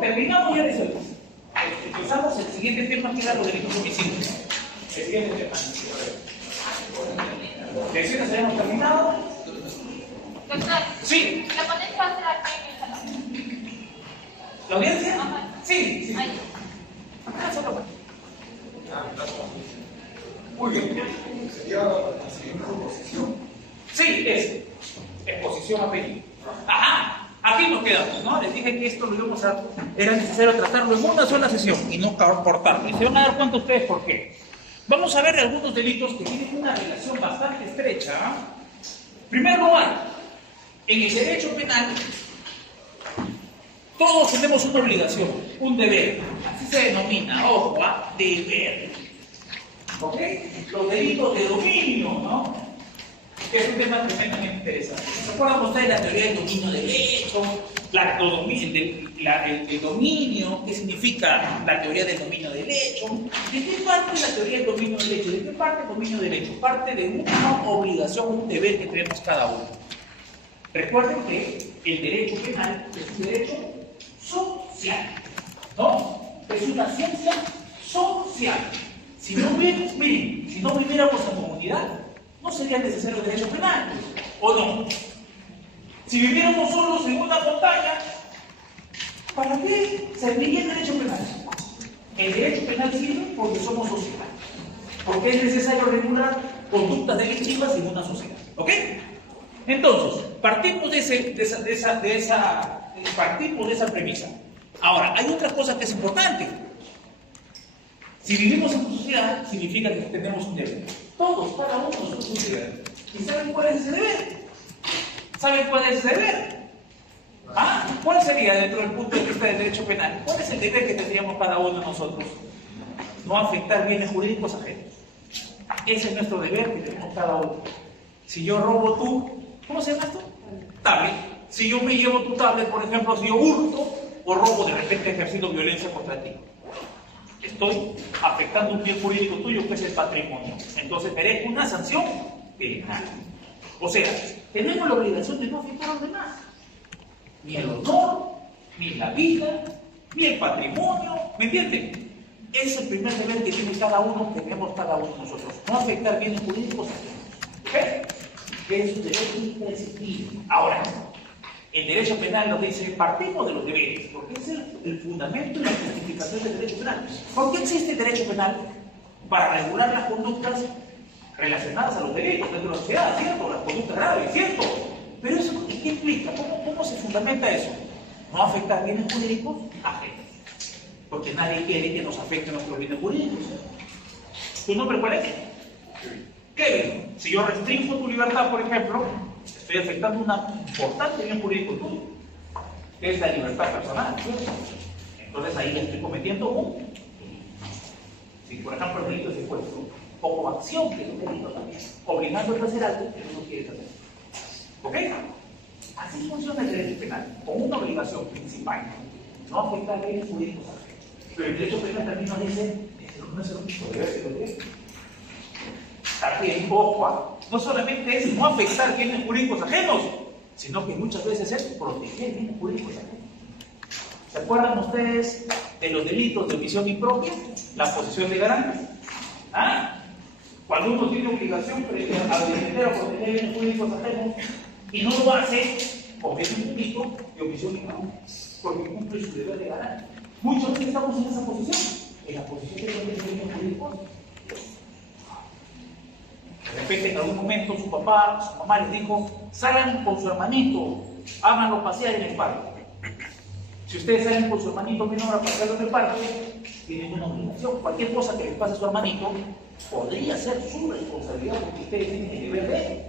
Terminamos ya de eso. Empezamos el siguiente tema, que era los delitos de homicidio. El siguiente tema. ¿Lecciones habíamos terminado? Doctor, Sí. ¿la ponencia va a ser aquí en el salón? ¿La audiencia? Ajá. Sí, sí. Ahí. Ah, solo para. Muy bien. ¿Sería la siguiente exposición? Sí, es exposición a peligro. Ajá. Aquí nos quedamos, ¿no? Les dije que esto lo íbamos a... Era necesario tratarlo en una sola sesión y no cortarlo. Y se van a dar cuenta ustedes por qué. Vamos a ver algunos delitos que tienen una relación bastante estrecha. En primer lugar, en el derecho penal, todos tenemos una obligación, un deber. Así se denomina, ojo, deber. ¿Ok? Los delitos de dominio, ¿no? Es un tema tremendamente interesante. ¿Se acuerdan ustedes de la teoría del dominio del hecho? El dominio, ¿qué significa la teoría del dominio del hecho? ¿De qué parte la teoría del dominio del hecho? ¿De qué parte el dominio del hecho? Parte de una obligación, un deber que tenemos cada uno. Recuerden que el derecho penal es un derecho social, ¿no? Es una ciencia social. Si no viviéramos en comunidad, no sería necesario el derecho penal, ¿o no? Si viviéramos solos en una montaña, ¿para qué serviría el derecho penal? El derecho penal sirve porque somos sociedad, porque es necesario regular conductas delictivas en una sociedad, ¿ok? Entonces, partimos de esa premisa. Ahora, hay otra cosa que es importante. Si vivimos en sociedad, significa que tenemos un deber. Todos, cada uno de nosotros un deber. ¿Y saben cuál es ese deber? ¿Saben cuál es ese deber? ¿Cuál sería, dentro del punto de vista del derecho penal? ¿Cuál es el deber que tendríamos cada uno de nosotros? No afectar bienes jurídicos ajenos. Ese es nuestro deber que tenemos cada uno. Si yo robo ¿cómo se llama esto? Tablet. Si yo me llevo tu tablet, por ejemplo, si yo hurto o robo, de repente ejerciendo violencia contra ti, estoy afectando un bien jurídico tuyo, que es el patrimonio. Entonces merezco una sanción penal. O sea, tenemos la obligación de no afectar a los demás. Ni el honor, ni la vida, ni el patrimonio. ¿Me entienden? Es el primer deber que tiene cada uno, que tenemos cada uno de nosotros. No afectar bienes jurídicos ajenos. ¿Ok? Es un deber imprescindible. Ahora, el derecho penal nos dice, partimos de los deberes, porque es el fundamento y la justificación del derecho penal. ¿Por qué existe el derecho penal? Para regular las conductas relacionadas a los delitos dentro de la sociedad, ¿cierto? Las conductas graves, ¿cierto? Pero eso, ¿qué implica? ¿Cómo se fundamenta eso? No afectar bienes jurídicos ajenos. Porque nadie quiere que nos afecten nuestros bienes jurídicos. ¿Tu nombre cuál es? Kevin. Si yo restringo tu libertad, por ejemplo, estoy afectando un importante bien jurídico tuyo, que es la libertad personal. Entonces ahí ya estoy cometiendo un delito. Si por ejemplo el delito de secuestro o coacción, que es un delito también, obligando a hacer algo que tú no quieres hacer. ¿Ok? Así funciona el derecho penal, con una obligación principal, no afectar bienes jurídicos ajenos. Pero el derecho penal también nos dice, no es lo mismo, debe ser lo que también, ojo, no solamente es no afectar bienes jurídicos ajenos, sino que muchas veces es proteger bienes jurídicos ajenos. ¿Se acuerdan ustedes de los delitos de omisión impropia? La posición de garante. Cuando uno tiene obligación a defender o proteger bienes jurídicos ajenos y no lo hace, comete un delito de omisión impropia, porque cumple su deber de garante. Muchos de nosotros estamos en esa posición, en la posición de proteger bienes jurídicos. De repente en algún momento su papá, su mamá les dijo, salgan con su hermanito, háganlo pasear en el parque. Si ustedes salen con su hermanito menor a pasearlo en el parque, tienen una obligación. Cualquier cosa que les pase a su hermanito podría ser su responsabilidad, porque ustedes tienen el deber de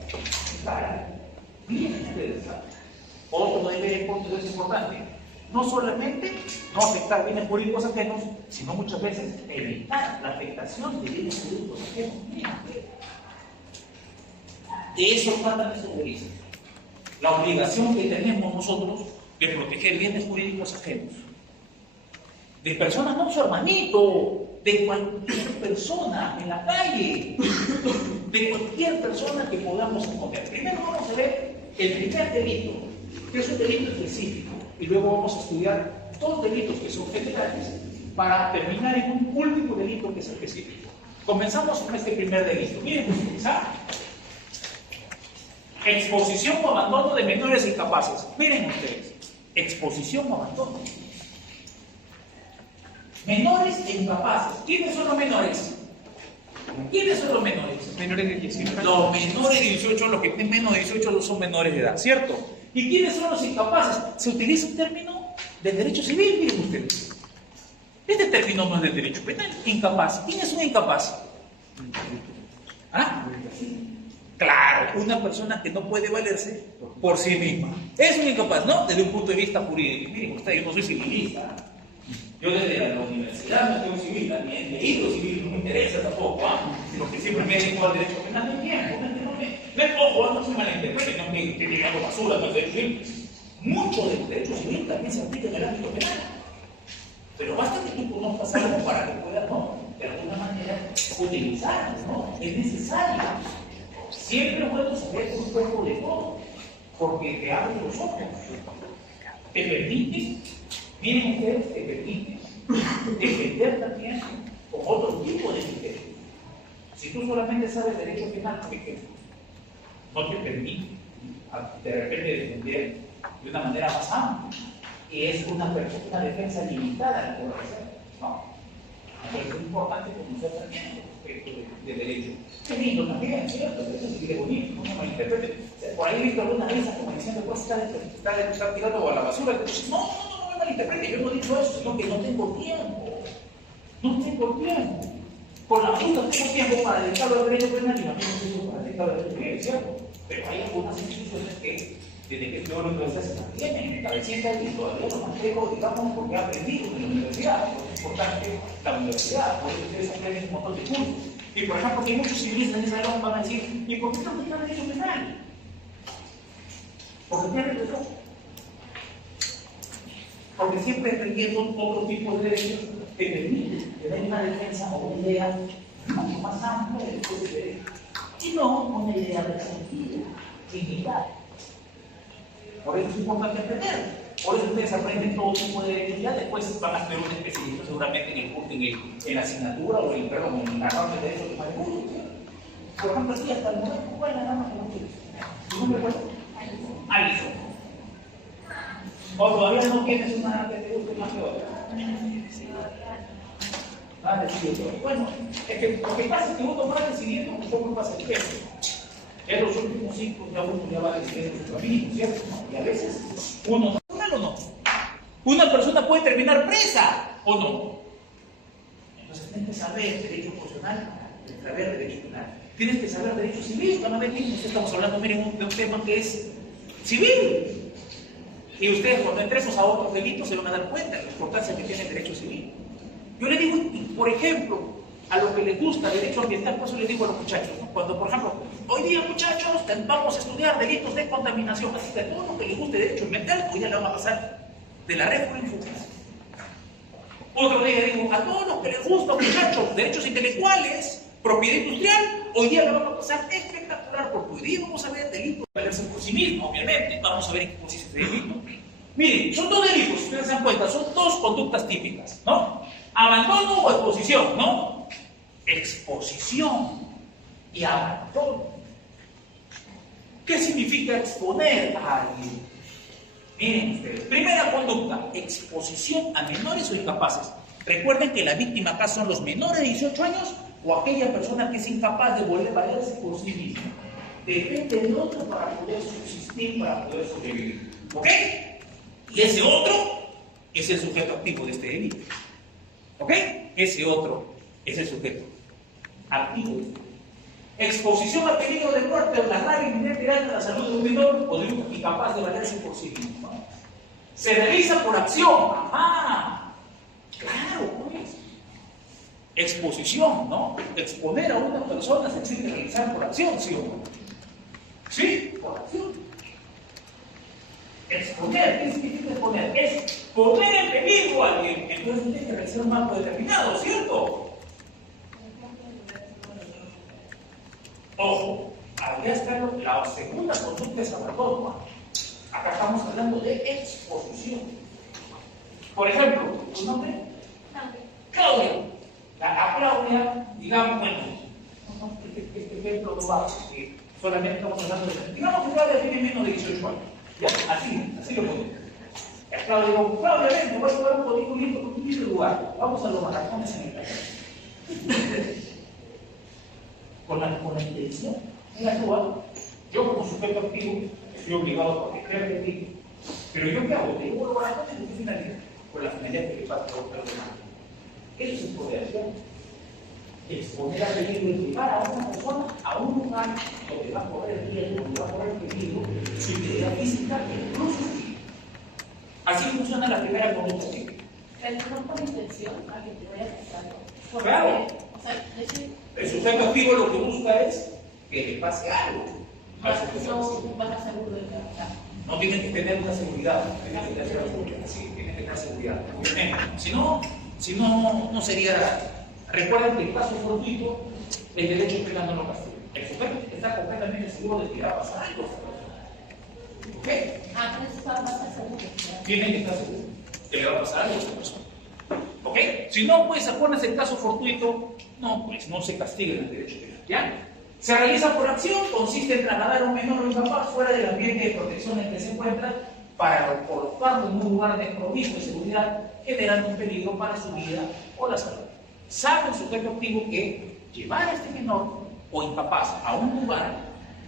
estar bien ustedes. Otro deber es importante. No solamente no afectar bienes jurídicos ajenos, sino muchas veces evitar la afectación de bienes jurídicos ajenos. De eso trata nuestro derecho. La obligación que tenemos nosotros de proteger bienes jurídicos ajenos. De personas, no su hermanito, de cualquier persona en la calle, de cualquier persona que podamos encontrar. Primero vamos a ver el primer delito, que es un delito específico, y luego vamos a estudiar dos delitos que son generales para terminar en un último delito que es específico. Comenzamos con este primer delito. Miren ustedes, exposición o abandono de menores incapaces. Miren ustedes, exposición o abandono. Menores e incapaces. ¿Quiénes son los menores? ¿Quiénes son los menores? Menores de 18. Los menores de 18, los que tienen menos de 18 son menores de edad, ¿cierto? ¿Y quiénes son los incapaces? Se utiliza un término del derecho civil, miren ustedes. Este término no es del derecho penal, incapaz. ¿Quién es un incapaz? ¿Ah? Claro, una persona que no puede valerse por sí misma. Es un incapaz, ¿no? Desde un punto de vista jurídico. Miren ustedes, yo no soy civilista. Yo desde la universidad no tengo civil, ni he leído civil, no me interesa tampoco, sino que siempre me he dedicado al derecho penal del tiempo. Ojo, no se malinterpreten, no me esté llegando basura con el derecho civil. Mucho del derecho civil también se aplica en el ámbito penal. Pero basta que tú conozcas algo para que puedas, ¿no?, de alguna manera utilizarlo, ¿no? Es necesario. Siempre es bueno saber un poco de todo, porque te abre los ojos. Te permite, miren ustedes, te permite defender también con otro tipo de criterio. Si tú solamente sabes derecho penal, por ejemplo, no te permite de repente defender de una manera más amplia, y es una defensa limitada a la población. No. Entonces es importante conocer también respecto de derecho. Qué lindo también, ¿cierto? Eso sí que es bonito, no me malinterpreten. Por ahí he visto alguna vez como diciendo, pues está tirando a la basura. No me malinterpreten, yo no he dicho eso, sino que no tengo tiempo. No tengo tiempo. Con la fruta tengo tiempo para dedicarlo al derecho penal y no tengo tiempo para dedicarlo al derecho civil, ¿cierto? Pero hay algunas instituciones que desde que estoy en la universidad se mantienen en cabecita y todavía lo mantengo, digamos, porque he aprendido en la universidad. Es importante la universidad, porque ustedes aprenden un montón de cursos. Y por ejemplo, que muchos civilistas en esa salón van a decir, ¿y por qué no me derecho penal? Porque tiene razón. Porque siempre requiero otro tipo de derechos que permiten tener una defensa o una idea mucho más amplia de ese derecho. Y no una idea restringida, limitada. Por eso es importante aprender. Por eso ustedes aprenden todo tipo de derechos. Ya después van a hacer un especialista seguramente en la asignatura o en la rama de derechos humanos. Por ejemplo, aquí hasta el momento, ¿cuál es la rama que no tienes? ¿Tu nombre cuál es? Alison. ¿O todavía no tienes una que te guste más que otra? Bueno, es que lo que pasa es que uno va decidiendo cómo pasa el tiempo. En los últimos 5 ya uno ya va decidiendo su camino, ¿cierto? Y a veces uno no, o no. Una persona puede terminar presa o no. Entonces tienes que saber derecho constitucional, saber derecho penal. Tienes que saber derecho civil. Cada vez que estamos hablando, miren, de un tema que es civil. Y ustedes cuando entremos a otros delitos se van a dar cuenta de la importancia que tiene el derecho civil. Yo le digo, por ejemplo, a los que les gusta el derecho ambiental, por eso les digo a los muchachos, ¿no? Cuando, por ejemplo, hoy día, muchachos, vamos a estudiar delitos de contaminación, así que a todos los que les guste derecho ambiental, hoy día le van a pasar de la red por influencia. Otro día digo, a todos los que les gusta, muchachos, derechos intelectuales, propiedad industrial, hoy día le van a pasar espectacular, porque hoy día vamos a ver delitos de valerse por sí mismo, obviamente, vamos a ver en qué consiste este delito. Miren, son dos delitos, si ustedes se dan cuenta, son dos conductas típicas, ¿no? Abandono o exposición, ¿no? Exposición y abandono. ¿Qué significa exponer a alguien? Miren ustedes, primera conducta, exposición a menores o incapaces. Recuerden que la víctima acá son los menores de 18 años o aquella persona que es incapaz de valerse por sí misma. Depende de otro para poder subsistir, para poder sobrevivir. ¿Ok? Y ese otro es el sujeto activo de este delito. ¿Ok? Ese otro es el sujeto activo de este delito. Exposición a peligro de muerte o la grave inminente daño a la salud de un menor o de un incapaz de valerse por sí mismo, ¿no? Se realiza por acción. ¡Ajá! Claro, pues. Exposición, ¿no? Exponer a una persona se exige realizar por acción, ¿sí o no? Sí, por acción. Exponer, ¿qué significa exponer? Es poner en peligro a alguien. Entonces tiene que realizar un marco determinado, ¿cierto? Ojo, allá está la segunda conducta es abandono. Acá estamos hablando de exposición. Por ejemplo, ¿tu nombre? Claudia. A Claudia, digamos, bueno, este ejemplo no va, porque solamente estamos hablando de... Digamos que Claudia tiene menos de 18 años. ¿Ya? Así lo ponemos. A Claudia digo, Claudia, ven, me voy a llevar un lindo lugar. Vamos a los maratones en el taller. Con la intención, mira tú, yo como sujeto activo estoy obligado a proteger de ti, pero yo qué hago, te digo los maratones con qué finalidad, con la finalidad de que pase a los demás. Eso es empoderación. Exponer a peligro y llevar a una persona a un lugar donde va a correr riesgo, donde va a correr peligro, su integridad física, incluso su vida. Así funciona la primera conducta activa. Pero no con intención a que te vaya a pasar. Claro. O sea, decir, El sujeto activo lo que busca es que le pase algo. no vas a seguro de que No tienen que tener una seguridad, tienen que tener seguridad, sí, tienen que tener seguridad. Si no, no sería. Recuerden que el caso fortuito, el derecho penal no lo castiga. El sujeto está completamente seguro de que va a pasar algo. ¿Ok? antes va a estar seguro. Tienen que estar seguros que le va a pasar algo a esa persona. ¿Ok? Si no, pues acuérdense el caso fortuito, no, pues no se castiga en el derecho penal. ¿Ya? Se realiza por acción, consiste en trasladar a un menor o incapaz fuera del ambiente de protección en que se encuentra para colocarlo en un lugar desprovisto de seguridad, generando un peligro para su vida o la salud. Sabe el sujeto activo que llevar a este menor o incapaz a un lugar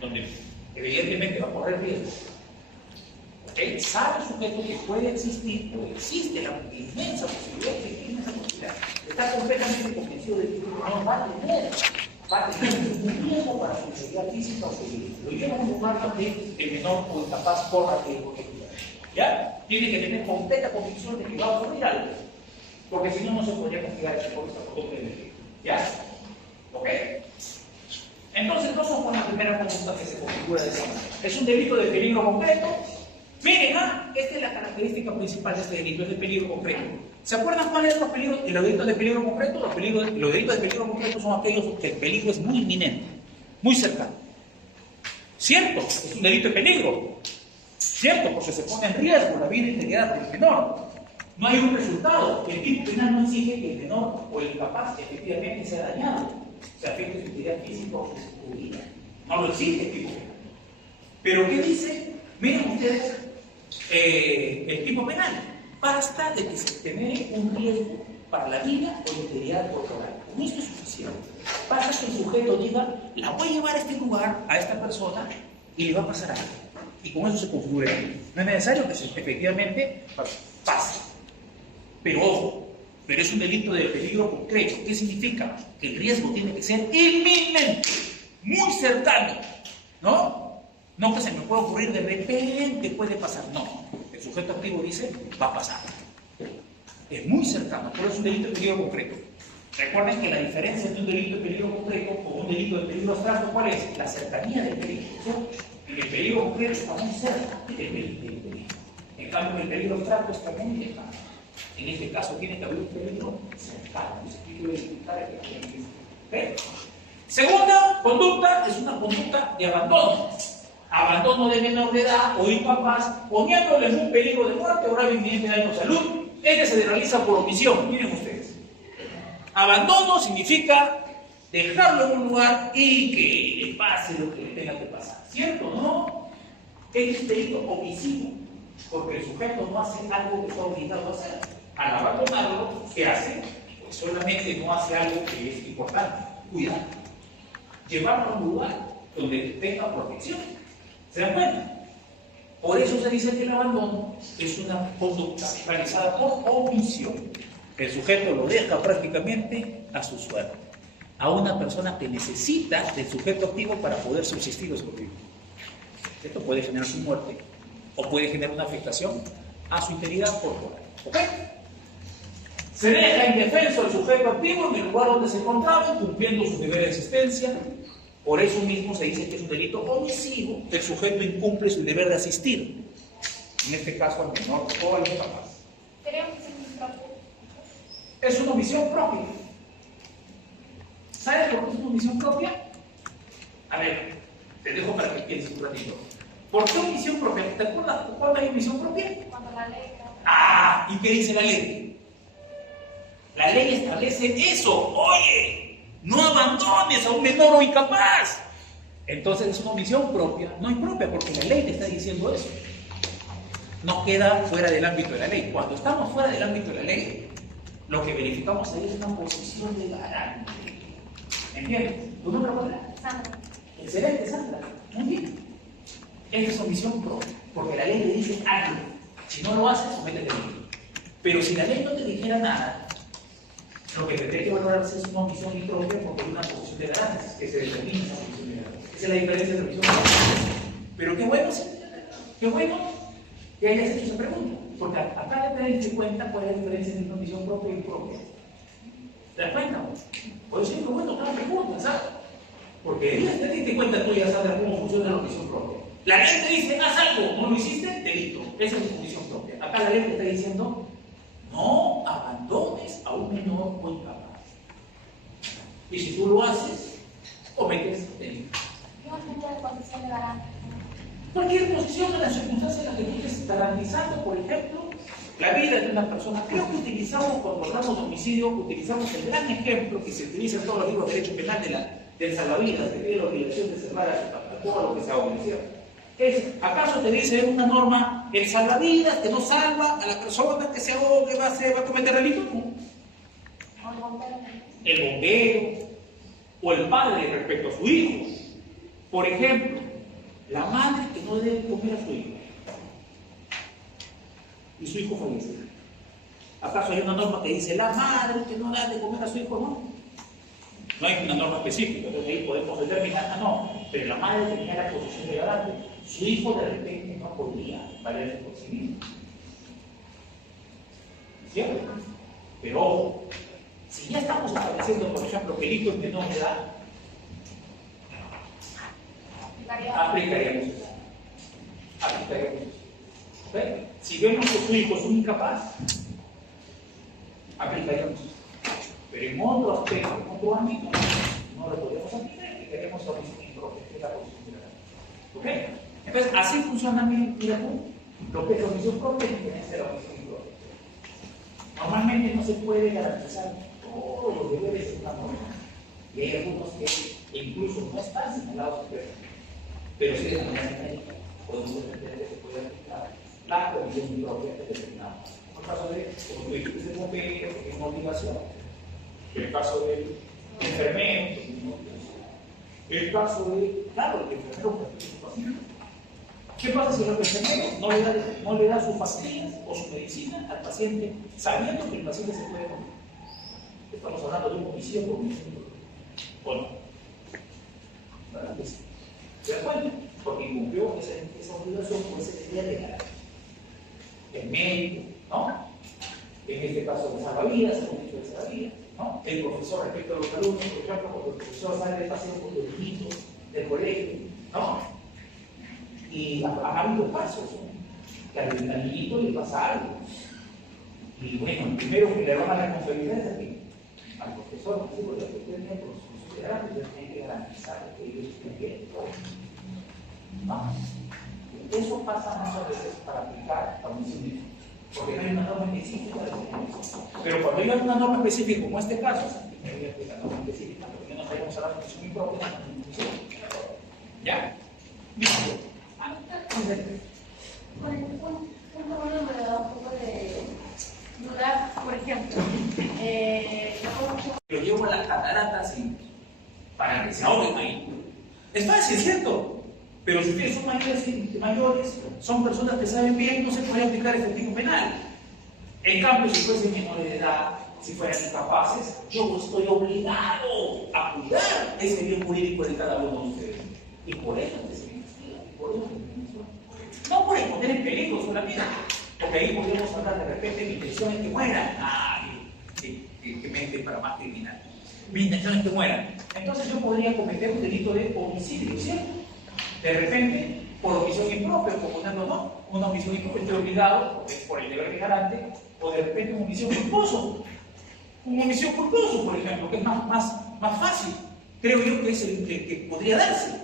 donde evidentemente va a correr riesgo. ¿Okay? Sabe el sujeto que puede existir o existe la inmensa posibilidad de que tiene esa posibilidad. Está completamente convencido de que no va a tener un riesgo para su integridad física o su vida. Lo lleva a un lugar donde el menor o incapaz corra riesgo. ¿Ya? Tiene que tener completa convicción de que va a ocurrir algo. Porque si no, no se podría castigar por esta conducta de delito. ¿Ya? ¿Ok? Entonces, vamos con la primera conducta que se configura de esa manera. Es un delito de peligro concreto. Miren, esta es la característica principal de este delito, es de peligro concreto. ¿Se acuerdan cuáles son los delitos de peligro concreto? Los delitos de peligro concreto son aquellos que el peligro es muy inminente, muy cercano. ¿Cierto? Es un delito de peligro. ¿Cierto? Porque se pone en riesgo la vida e integridad del menor. No hay un resultado. El tipo penal no exige que el menor o el incapaz efectivamente sea dañado, se afecte su integridad física o su vida. No lo exige el tipo penal. Pero ¿qué dice? Miren ustedes el tipo penal. Basta de que se genere un riesgo para la vida o la integridad corporal. Con esto es suficiente. Basta que el sujeto diga, la voy a llevar a este lugar, a esta persona, y le va a pasar algo. Y con eso se configura. No es necesario que efectivamente pase. Pero ojo, pero es un delito de peligro concreto. ¿Qué significa? Que el riesgo tiene que ser inminente, muy cercano, ¿no? No que se me pueda ocurrir de repente, puede pasar. No, el sujeto activo dice, va a pasar. Es muy cercano, pero es un delito de peligro concreto. Recuerden que la diferencia entre un delito de peligro concreto o un delito de peligro abstracto, ¿cuál es? La cercanía del peligro. El peligro concreto está muy cerca del peligro. En cambio, el peligro abstracto está muy lejano. En este caso tiene que haber un peligro cercano. Quiero explicar el Segunda conducta es una conducta de abandono. Abandono de menor de edad o incapaz, poniéndole en un peligro de muerte o grave inminente daño a salud. Este se realiza por omisión. Miren ustedes. Abandono significa dejarlo en un lugar y que le pase lo que le tenga que pasar. ¿Cierto o no? Este es delito omisivo, porque el sujeto no hace algo que está obligado a hacer. Al abandonarlo, ¿qué hace? Pues solamente no hace algo que es importante. Cuidado. Llevarlo a un lugar donde tenga protección. ¿Se dan cuenta? Por eso se dice que el abandono es una conducta realizada por omisión. El sujeto lo deja prácticamente a su suerte, a una persona que necesita del sujeto activo para poder subsistir o sobrevivir. Esto puede generar su muerte o puede generar una afectación a su integridad corporal. ¿Ok? Se deja indefenso el sujeto activo en el lugar donde se encontraba, cumpliendo su deber de existencia. Por eso mismo se dice que es un delito omisivo. El sujeto incumple su deber de asistir, en este caso al menor o al incapaz. Creo que es un propio. Es una omisión propia. ¿Sabes por qué es una omisión propia? A ver, te dejo para que pienses un ratito. ¿Por qué omisión propia? ¿Te acuerdas cuándo hay omisión propia? Cuando la ley. Ah, ¿y qué dice la ley? La ley establece eso. Oye, no abandones a un menor o incapaz. Entonces es una omisión propia, no impropia, porque la ley te está diciendo eso. No queda fuera del ámbito de la ley. Cuando estamos fuera del ámbito de la ley, lo que verificamos ahí es una posición de garante. ¿Entiendes? ¿Tu nombre cuál es? Sandra. Excelente, Sandra. Muy bien. Esa es omisión propia, porque la ley te dice algo. Si no lo haces, sométete a ley. Pero si la ley no te dijera nada, lo que tendría que valorarse es una omisión impropia porque hay una posición de garantes que se determina esa posición de garantes. Esa es la diferencia entre omisión y garantes. Pero qué bueno, qué bueno que hayas hecho esa pregunta, porque acá le tenés en cuenta cuál es la diferencia entre una omisión propia y impropia. ¿Te das cuenta? Por eso es bueno cada pregunta, ¿sabes? Porque debías tener en cuenta tú ya sabes cómo funciona la omisión propia. La ley te dice, haz algo, no lo hiciste, delito. Esa es tu omisión propia. Acá la ley te está diciendo, no abandones a un menor o incapaz. Y si tú lo haces, cometes delito. Yo tengo la posición de garante. Cualquier posición en las circunstancias en las que tú estés garantizando, por ejemplo, la vida de una persona. Creo que utilizamos, cuando hablamos de homicidio, utilizamos el gran ejemplo que se utiliza en todos los libros de derecho penal del salvavidas, que tiene la obligación de salvar a todo lo que se ahogue, ¿cierto? ¿Acaso te dice en una norma el salvavidas que no salva a la persona que se ahogue va a cometer delito? No. El bombero o el padre respecto a su hijo. Por ejemplo, la madre que no debe comer a su hijo y su hijo fallece. ¿Acaso hay una norma que dice la madre que no da de comer a su hijo? No. No hay una norma específica, entonces ahí podemos determinar, no, pero la madre tenía la posición de garante, su hijo de repente no podía valerse por sí mismo. ¿Cierto? Pero ojo, si ya estamos estableciendo, por ejemplo, que el hijo es menor de edad, aplicaríamos eso. ¿Okay? Si vemos que su hijo es un incapaz, aplicaríamos eso. Pero en otro aspecto, en otro ámbito, no lo podemos aplicar y queremos la omisión impropia, que es la posición de la ley. ¿Ok? Entonces, así funciona, mira tú, lo que es la omisión propia y tiene que ser la omisión impropia. Normalmente no se puede garantizar todos los deberes de una norma. Y hay algunos que incluso no están señalados, pero sí de manera genérica podemos entender que se puede aplicar la omisión impropia que determinamos. En el caso de, como tú dijiste, el bombero, que es una obligación. El caso del enfermero, el caso de, claro, el enfermero practica su paciente. ¿Qué pasa si el enfermero no le da sus pastillas o su medicina al paciente sabiendo que el paciente se puede morir? Estamos hablando de un homicidio por omisión. ¿O no? ¿Verdad que sí? ¿Se dan cuenta? Porque incumplió esa obligación por ese deber de garantía. El médico, ¿no? En este caso, de salvavidas, el hecho de salvavidas. ¿No? El profesor respecto a los alumnos, por ejemplo, cuando el profesor sale de paseo con los niños del colegio, ¿no? Y ha habido casos, ¿no? Que al niñito le pasa algo. Y bueno, el primero que le van a la responsabilidad es aquí, al profesor, ¿no? Porque usted tiene profesor de grande, usted tiene que garantizar que ellos estén bien, ¿no? Eso pasa muchas veces para aplicar a un cine. Porque no hay una norma específica de eso. Pero cuando hay una norma específica, como este caso, hay una norma específica, porque no sabemos hablar de omisión impropia, ¿ya? ¿Listo? Bueno, un punto me da un poco de duda, por ejemplo, lo llevo a las cataratas para que se ahoguen ahí. Es fácil, ¿cierto? Pero si ustedes son mayores, son personas que saben bien, no se puede aplicar este tipo penal. En cambio, si fuesen menores de edad, si fueran incapaces, yo estoy obligado a cuidar ese bien jurídico de cada uno de ustedes. Y por eso se investiga, por eso se menciona. No por poner en peligro solamente, porque ahí podríamos hablar de repente, mi intención es que mueran. Que mente para más criminal. Mi intención es que mueran. Entonces yo podría cometer un delito de homicidio, ¿cierto? De repente, por omisión impropia, proponiendo no, una omisión impropia, estoy obligado, por el deber de garante, o de repente una omisión culposo. Una omisión culposo, por ejemplo, que es más fácil. Creo yo que es el que podría darse.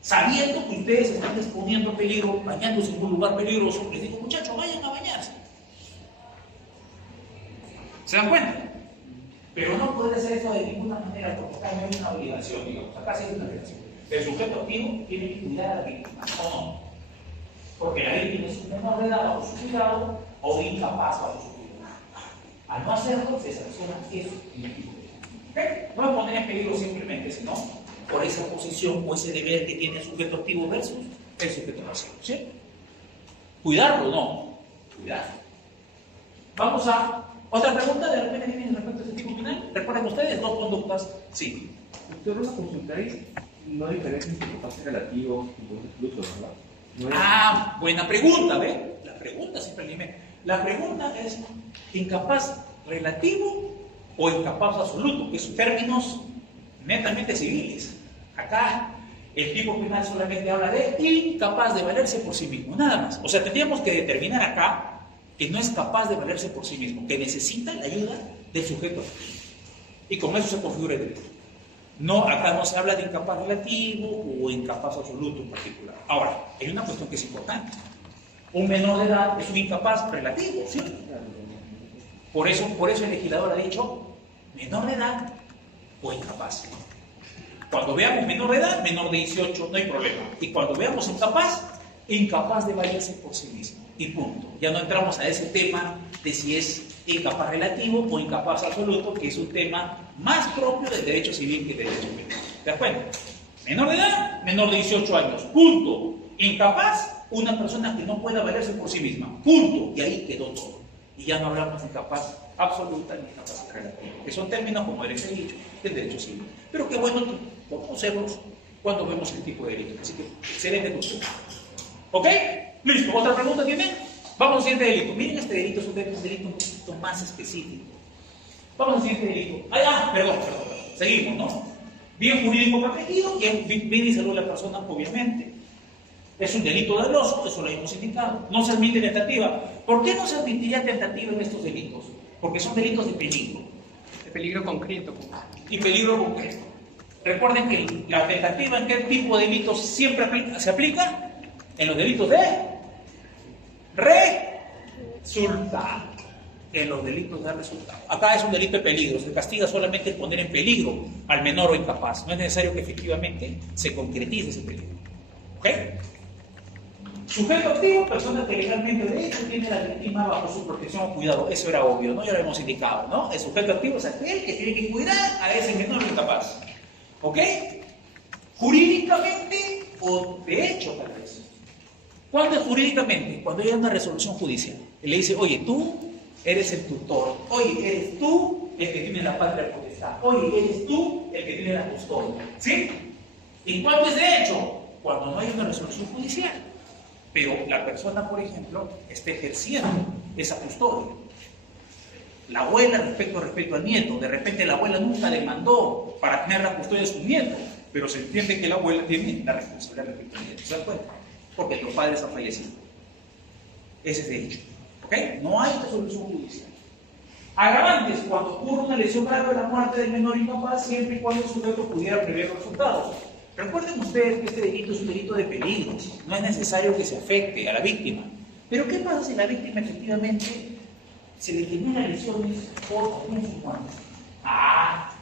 Sabiendo que ustedes están exponiendo peligro, bañándose en un lugar peligroso, les digo, muchachos, vayan a bañarse. ¿Se dan cuenta? Pero no puede ser eso de ninguna manera, porque acá no hay una obligación, digamos. Acá sí hay una obligación. El sujeto activo tiene que cuidar a la víctima, ¿o no? Porque la víctima es un menor de edad bajo su cuidado o incapaz bajo su cuidado. Al no hacerlo, se sanciona eso. ¿Okay? No me poner en peligro simplemente, sino por esa posición o ese deber que tiene el sujeto activo versus el sujeto pasivo. ¿Sí? Cuidarlo, no. Cuidarlo. Vamos a otra pregunta de repente tienen respecto a este tipo penal. ¿Recuerdan ustedes dos conductas? Sí. Usted no consultaréis no diferencia entre capaz relativo y incluso, ¿verdad? No es... Ah, buena pregunta, ¿ve? La pregunta siempre alimenta. La pregunta es incapaz relativo o incapaz absoluto, que son términos netamente civiles. Acá el tipo penal solamente habla de incapaz de valerse por sí mismo, nada más. O sea, tendríamos que determinar acá que no es capaz de valerse por sí mismo, que necesita la ayuda del sujeto. Y con eso se configura el delito. No, acá no se habla de incapaz relativo o incapaz absoluto en particular. Ahora, hay una cuestión que es importante. Un menor de edad es un incapaz relativo, ¿sí? Por eso el legislador ha dicho menor de edad o incapaz. Cuando veamos menor de edad, menor de 18, no hay problema. Y cuando veamos incapaz de valerse por sí mismo. Y punto. Ya no entramos a ese tema de si es incapaz relativo o incapaz absoluto, que es un tema más propio del derecho civil que del derecho penal. ¿Te das cuenta? Menor de edad, menor de 18 años. Punto. Incapaz, una persona que no pueda valerse por sí misma. Punto. Y ahí quedó todo. Y ya no hablamos de incapaz absoluta ni incapaz relativa, que son términos, como les he dicho, del derecho civil. Pero qué bueno que conocemos cuando vemos el tipo de delito. Así que, excelente concepto. ¿Ok? Listo. ¿Otra pregunta tienen? Vamos al siguiente delito. Miren, este delito es un delito un poquito más específico. Vamos al siguiente delito. Perdón. Seguimos, ¿no? Bien jurídico protegido y bien y salud de la persona, obviamente. Es un delito doloso, eso lo hemos indicado. No se admite tentativa. ¿Por qué no se admitiría tentativa en estos delitos? Porque son delitos de peligro. De peligro concreto. Y peligro concreto. Recuerden que la tentativa en qué tipo de delitos siempre se aplica en los delitos de resultado. En los delitos de resultado. Acá es un delito de peligro. Se castiga solamente el poner en peligro al menor o incapaz. No es necesario que efectivamente se concretice ese peligro. ¿Ok? Sujeto activo, persona que legalmente de hecho tiene a la víctima bajo su protección o cuidado. Eso era obvio, ¿no? Ya lo hemos indicado, ¿no? El sujeto activo es aquel que tiene que cuidar a ese menor o incapaz. ¿Ok? Jurídicamente o de hecho, tal vez. ¿Cuándo es jurídicamente? Cuando hay una resolución judicial. Y le dice, oye, tú eres el tutor. Oye, eres tú el que tiene la patria potestad. Oye, eres tú el que tiene la custodia. ¿Sí? ¿Y cuándo es de hecho? Cuando no hay una resolución judicial. Pero la persona, por ejemplo, está ejerciendo esa custodia. La abuela respecto al nieto. De repente la abuela nunca demandó para tener la custodia de su nieto. Pero se entiende que la abuela tiene la responsabilidad respecto al nieto. ¿Se dan cuenta? Porque los padres han fallecido. Ese es de hecho. ¿Ok? No hay resolución judicial. Agravantes, cuando ocurre una lesión grave o la muerte del menor incapaz, siempre y cuando el sujeto pudiera prever los resultados. Recuerden ustedes que este delito es un delito de peligro. No es necesario que se afecte a la víctima. Pero ¿qué pasa si la víctima efectivamente se le genera lesiones por algún supuesto?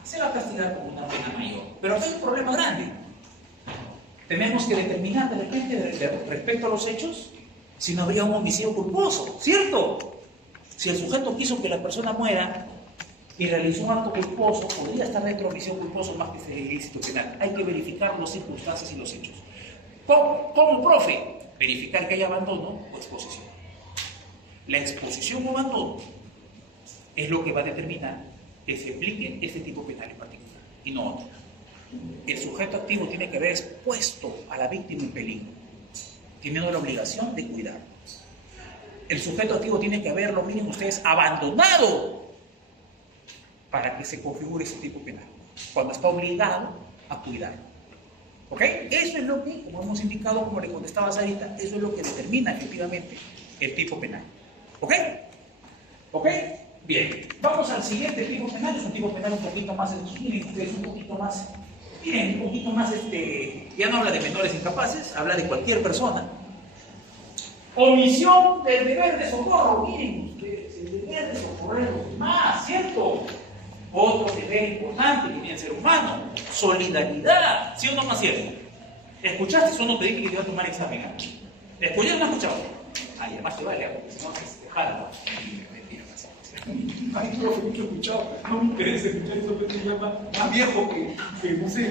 Se va a castigar con una pena mayor. Pero acá hay un problema grande. Tenemos que determinar de repente respecto a los hechos si no habría un homicidio culposo, ¿cierto? Si el sujeto quiso que la persona muera y realizó un acto culposo, podría estar dentro de homicidio culposo más que ese ilícito penal. Hay que verificar las circunstancias y los hechos. ¿Cómo, profe? Verificar que hay abandono o exposición. La exposición o abandono es lo que va a determinar que se aplique este tipo penal en particular y no otro. El sujeto activo tiene que haber expuesto a la víctima en peligro, teniendo la obligación de cuidar. El sujeto activo tiene que haberlo, miren ustedes, abandonado para que se configure ese tipo penal, cuando está obligado a cuidar. ¿Ok? Eso es lo que, como hemos indicado, como le contestaba Sarita, eso es lo que determina efectivamente el tipo penal. ¿Ok? ¿Ok? Bien, vamos al siguiente tipo penal. Es un tipo penal un poquito más, miren ustedes, un poquito más, ya no habla de menores incapaces, habla de cualquier persona. Omisión del deber de socorro, miren ustedes, el deber de socorrer a los demás, ¿cierto? importante que tiene el ser humano. Solidaridad, ¿sí o no, Maciel? ¿Escuchaste o no te dije que te iba a tomar examen? ¿Escuchaste o no escuchado? Ay, además te vale, porque si no, te jala. Mentira, Ay, profe, mucho escuchado. No me interesa escuchar eso, que se llama más viejo que no sé,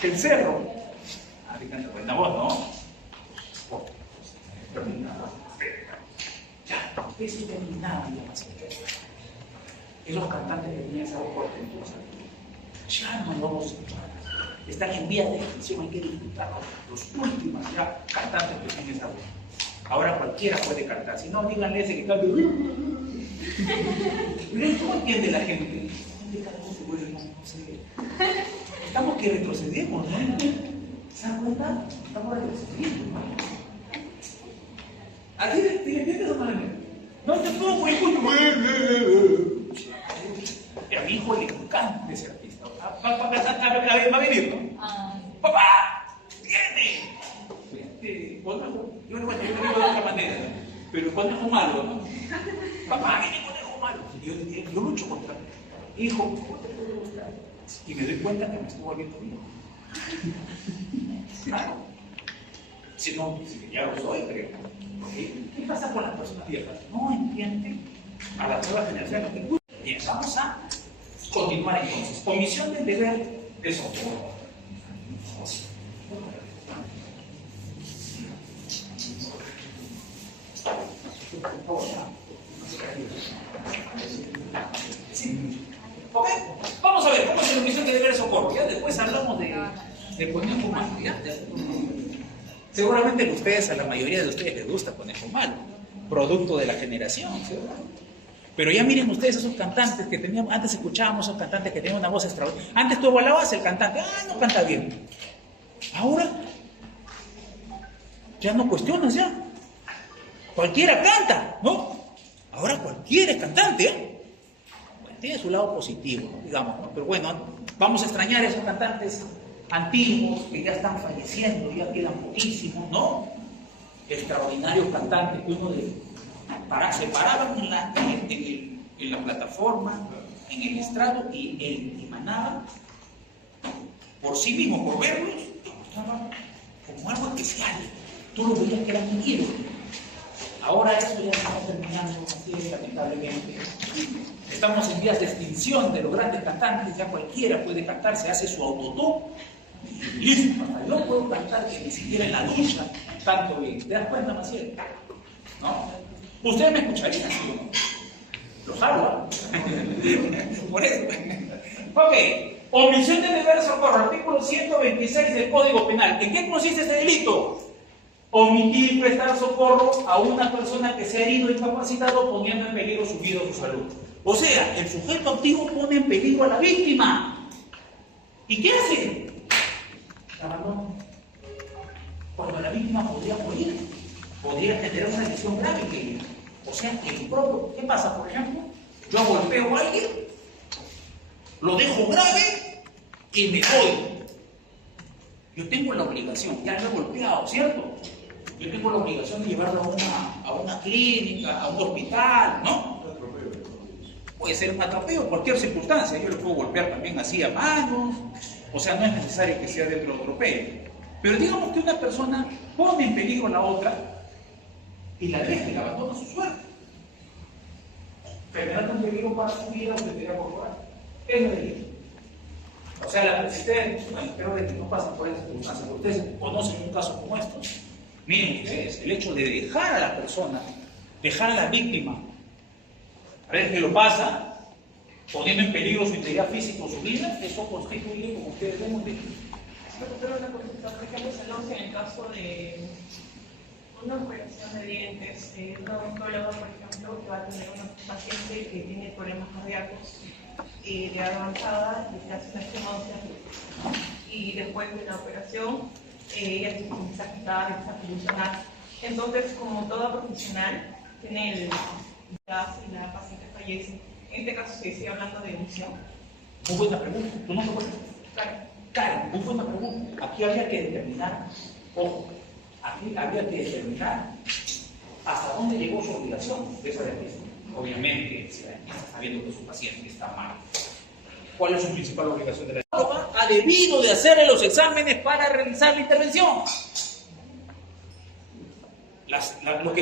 que el cerro. Ah, te canta cuenta vos, ¿no? Ya, ustedes sí terminaron ya, Maciel. Esos cantantes que tenían esa voz portentosa, ya no lo vamos a escuchar. Están en vías de extinción, hay que disfrutar los últimos ya cantantes que tienen esa voz. Ahora cualquiera puede cantar, si no, díganle ese que canta. Pero ¿cómo entiende la gente? No sé. Estamos que retrocedemos, ¿no? ¿Se dan cuenta? Estamos retrocediendo, ¿no? ¿Así le entiendes o no le entiendes? No te pongo el culo. A mi hijo le encanta ese artista. Va a venir, ¿no? ¡Papá! ¡Viene! Yo no digo de otra manera, ¿no? Pero el conejo malo, ¿no? ¡Papá, viene el conejo malo! Y yo lucho contra él. Hijo, ¿cómo te puede gustar? Y me doy cuenta que me estoy volviendo viejo. Claro. Si no, ya lo soy, creo. ¿Qué pasa con las personas viejas? No entienden a las nuevas generaciones. Bien, vamos a continuar entonces. Omisión del deber de socorro. Sí. Ok, vamos a ver cómo es la omisión del deber de socorro. Ya después hablamos de conejo malo. ¿Ya? Seguramente a ustedes, a la mayoría de ustedes les gusta conejo malo, producto de la generación, ¿verdad? Pero ya miren ustedes esos cantantes que teníamos, antes escuchábamos a esos cantantes que tenían una voz extraordinaria. Antes tú evaluabas el cantante, no canta bien. Ahora, ya no cuestionas ya. Cualquiera canta, ¿no? Ahora cualquiera es cantante, ¿eh? Bueno, tiene su lado positivo, ¿no? Digamos, ¿no? Pero bueno, vamos a extrañar a esos cantantes antiguos que ya están falleciendo, ya quedan poquísimos, ¿no? Extraordinarios cantantes que uno se paraban en la plataforma, en el estrado y emanaban por sí mismos, por verlos, mostraban como algo especial. Tú lo veías que eran un ídolo. Ahora eso ya está terminando, así es, lamentablemente. Estamos en vías de extinción de los grandes cantantes, ya cualquiera puede cantar, se hace su autotune. Listo, yo puedo cantar que ni siquiera en la ducha canto bien. ¿Te das cuenta, Maciel? ¿No? Ustedes me escucharían, ¿sí o no? Los hablo. Por eso. Ok. Omisión de deber de socorro. Artículo 126 del Código Penal. ¿En qué consiste este delito? Omitir prestar socorro a una persona que se ha herido o incapacitado poniendo en peligro su vida o su salud. O sea, el sujeto activo pone en peligro a la víctima. ¿Y qué hace? Abandono. Cuando la víctima podría morir, podría tener una lesión grave que, o sea, el propio, ¿qué pasa? Por ejemplo, yo golpeo a alguien, lo dejo grave y me voy. Yo tengo la obligación, ya lo he golpeado, ¿cierto? Yo tengo la obligación de llevarlo a una clínica, a un hospital, ¿no? Puede ser un atropello, cualquier circunstancia. Yo lo puedo golpear también así a manos. O sea, no es necesario que sea dentro del atropello. Pero digamos que una persona pone en peligro a la otra y la deja y la abandona a su suerte. Enfermedad con peligro para su vida o enfermedad corporal. Es lo delito. O sea, ustedes, espero que no pasen por esas circunstancias, porque ustedes conocen un caso como estos. Miren ustedes, el hecho de dejar a la persona, dejar a la víctima, a ver qué lo pasa, poniendo en peligro su integridad física o su vida, eso constituye, como ustedes ven, un delito. Pero una cosita, por ejemplo, Salón, en el caso de una operación de dientes, un odontólogo, por ejemplo, que va a tener una paciente que tiene problemas cardíacos de edad avanzada y se hace una estenosis, y después de la operación ella se comienza a quitar, empieza a funcionar. Entonces, como toda profesional, tiene el gas y la paciente fallece. En este caso se sigue hablando de omisión. Muy buena pregunta. ¿Tu nombre cuál es? Karen, muy buena pregunta. Aquí habría que determinar, ojo, aquí habría que determinar hasta dónde llegó su obligación de esa dentista. Obviamente, si la dentista está viendo que su paciente está mal, ¿Cuál es su principal obligación de la psicóloga? Ha debido de hacerle los exámenes para realizar la intervención.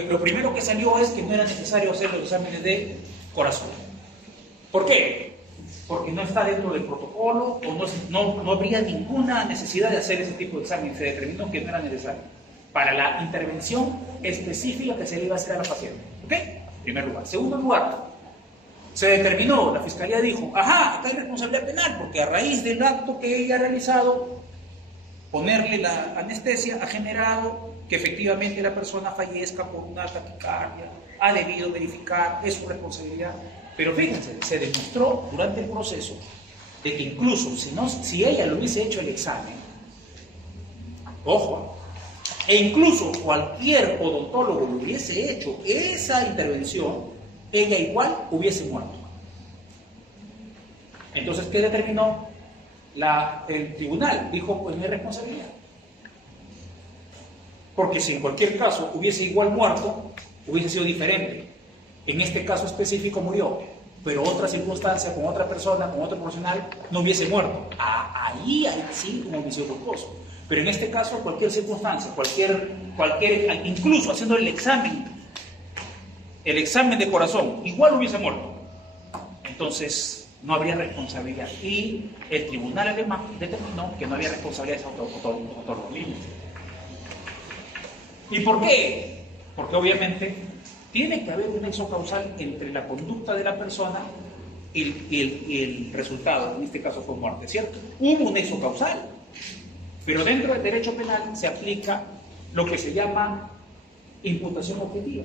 Lo primero que salió es que no era necesario hacer los exámenes de corazón. ¿Por qué? Porque no está dentro del protocolo o no habría ninguna necesidad de hacer ese tipo de examen. Se determinó que no era necesario para la intervención específica que se le iba a hacer a la paciente. ¿Ok? En primer lugar. Segundo lugar, se determinó, la fiscalía dijo, ajá, acá hay responsabilidad penal, porque a raíz del acto que ella ha realizado, ponerle la anestesia ha generado que efectivamente la persona fallezca por una taquicardia, ha debido verificar, es su responsabilidad. Pero fíjense, se demostró durante el proceso de que incluso si ella lo hubiese hecho el examen, ojo, e incluso cualquier odontólogo lo hubiese hecho esa intervención, ella igual hubiese muerto. Entonces, ¿qué determinó? El tribunal dijo, pues no hay responsabilidad. Porque si en cualquier caso hubiese igual muerto, hubiese sido diferente. En este caso específico murió, pero otra circunstancia, con otra persona, con otro profesional, no hubiese muerto. Ahí hay sí un homicidio culposo. Pero en este caso, cualquier circunstancia, incluso haciendo el examen de corazón, igual hubiese muerto. Entonces, no habría responsabilidad. Y el tribunal alemán determinó que no había responsabilidad de automovilismo. ¿Y por qué? Porque obviamente tiene que haber un nexo causal entre la conducta de la persona y el resultado. En este caso fue muerte, ¿cierto? Hubo un nexo causal. Pero dentro del derecho penal se aplica lo que se llama imputación objetiva.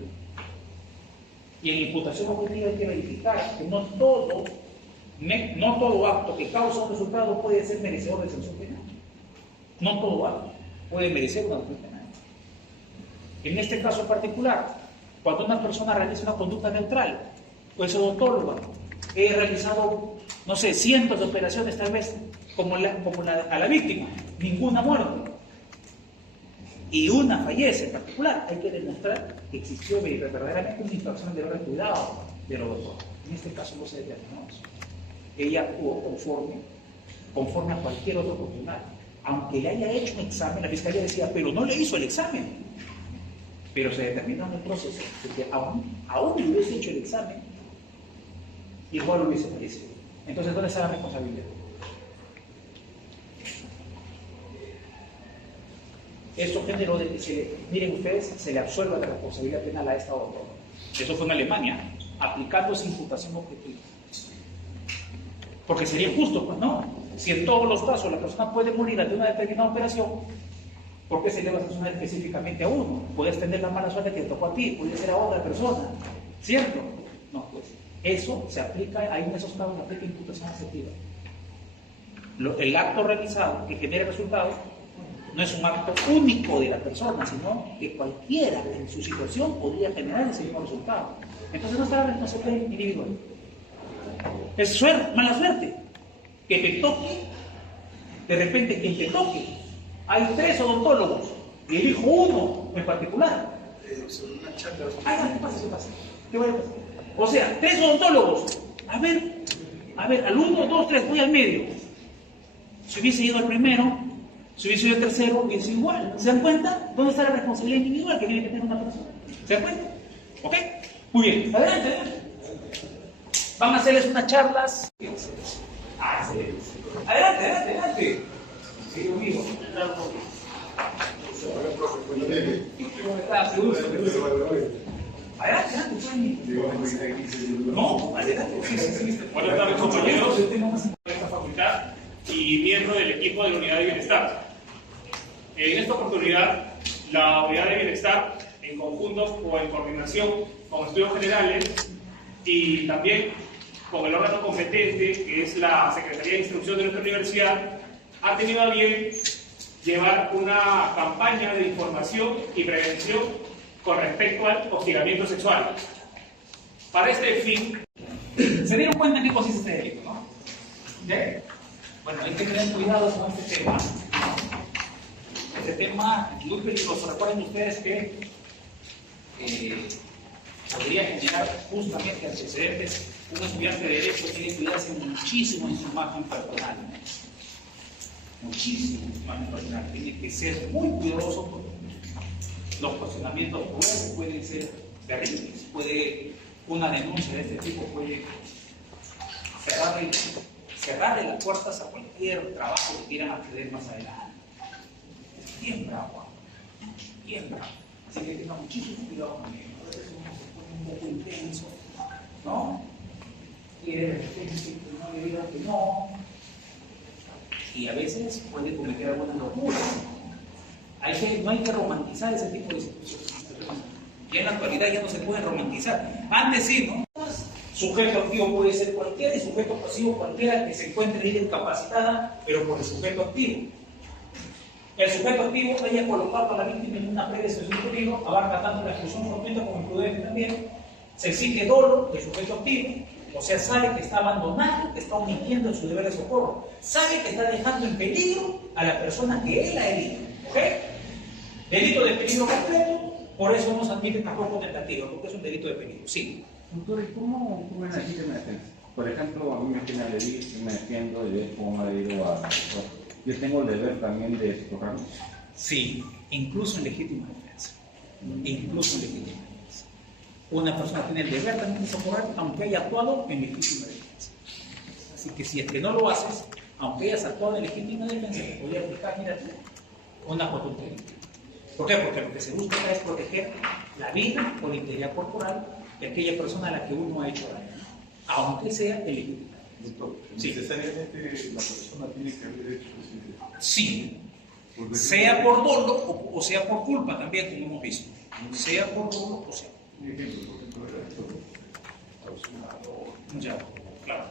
Y en imputación objetiva hay que verificar que no todo acto que causa un resultado puede ser merecedor de sanción penal. No todo acto puede merecer una sanción penal. En este caso particular, cuando una persona realiza una conducta neutral, puede ser odontóloga, he realizado, no sé, cientos de operaciones tal vez, a la víctima, ninguna muerte, y una fallece en particular, hay que demostrar que existió verdaderamente una infracción de orden de cuidado del odontólogo. En este caso no se determinó eso. Ella actuó conforme a cualquier otro profesional. Aunque le haya hecho un examen, la fiscalía decía, pero no le hizo el examen. Pero se determinó en el proceso que aún le hubiese hecho el examen, igual lo hubiese fallecido. Entonces, ¿dónde está la responsabilidad? Esto generó de que, miren ustedes, se le absuelva la responsabilidad penal a esta odontóloga. Eso fue en Alemania, aplicando esa imputación objetiva. Porque sería injusto, pues no. Si en todos los casos la persona puede morir ante una determinada operación, ¿por qué se le va a sancionar específicamente a uno? Puedes tener la mala suerte que te tocó a ti, puede ser a otra persona, ¿cierto? No, pues eso se aplica, hay en esos casos se aplica imputación objetiva. El acto realizado que genere resultado no es un acto único de la persona, sino que cualquiera en su situación podría generar ese mismo resultado. Entonces no está la responsabilidad individual. Es mala suerte. Que te toque, de repente quien te toque, hay 3 odontólogos, y elijo uno en particular. ¿Qué pasa? ¿Qué va a pasar? O sea, 3 odontólogos. A ver, al 1, 2, 3, voy al medio. Si hubiese ido al primero, si hubiese ido al tercero, hubiese sido igual. ¿Se dan cuenta? ¿Dónde está la responsabilidad individual que tiene que tener una persona? ¿Se dan cuenta? ¿Ok? Muy bien. Adelante. Van a hacerles unas charlas. Adelante. Sí, amigo. No, adelante. Sí. Buenas tardes, compañeros de esta facultad y miembro del equipo de la Unidad de Bienestar. En esta oportunidad, la Unidad de Bienestar, en conjunto o en coordinación con estudios generales y también con el órgano competente, que es la Secretaría de Instrucción de nuestra universidad, ha tenido a bien llevar una campaña de información y prevención con respecto al hostigamiento sexual. Para este fin, ¿se dieron cuenta en qué consiste este delito, no? ¿Sí? Bueno, hay que tener cuidado con este tema. Este tema es muy peligroso. Recuerden ustedes que podría generar justamente antecedentes. Un estudiante de Derecho tiene que cuidarse muchísimo en su imagen personal. Muchísimo en su imagen personal. Tiene que ser muy cuidadoso porque los cuestionamientos pueden ser terribles. Una denuncia de este tipo puede cerrarle las puertas a cualquier trabajo que quieran acceder más adelante. Es bien bravo. Bien bravo. Así que tenga muchísimo cuidado con él. A veces uno se pone un poco intenso, ¿no? Quiere de repente que no le diga que no. Y a veces puede cometer algunas locuras. No hay que romantizar ese tipo de situaciones. Y en la actualidad ya no se puede romantizar. Antes sí, ¿no? Sujeto activo puede ser cualquiera y sujeto pasivo cualquiera que se encuentre incapacitada, pero por el sujeto activo. El sujeto activo haya colocado a la víctima en una predisposición de peligro, abarca tanto la exclusión fortuita como imprudente también. Se exige dolo del sujeto activo, o sea, sabe que está abandonando, que está omitiendo en su deber de socorro, sabe que está dejando en peligro a la persona que él ha herido. ¿Ok? Delito de peligro completo, por eso no se admite tampoco tentativa, porque es un delito de peligro. Sí. Doctor, ¿y cómo es la legítima defensa? Por ejemplo, a mí me quieren agredir, yo me defiendo de cómo ha agredido a... Yo tengo el deber también de socorrerlo. Sí, incluso en legítima defensa. Incluso en legítima defensa. Una persona tiene el deber también de socorrer, aunque haya actuado en legítima defensa. Así que si es que no lo haces, aunque hayas actuado en legítima defensa, te podría aplicar, mira tú, una conducta. ¿Por qué? Porque lo que se busca acá es proteger la vida o la integridad corporal de aquella persona a la que uno ha hecho daño, aunque sea el legítimo. Doctor, Sí. ¿necesariamente la persona tiene que haber hecho ese delito? Sí, sea por dolo o sea por culpa también, como hemos visto. Sea por dolo o sea. Un ejemplo, por ejemplo, el extorsionador. Ya, claro.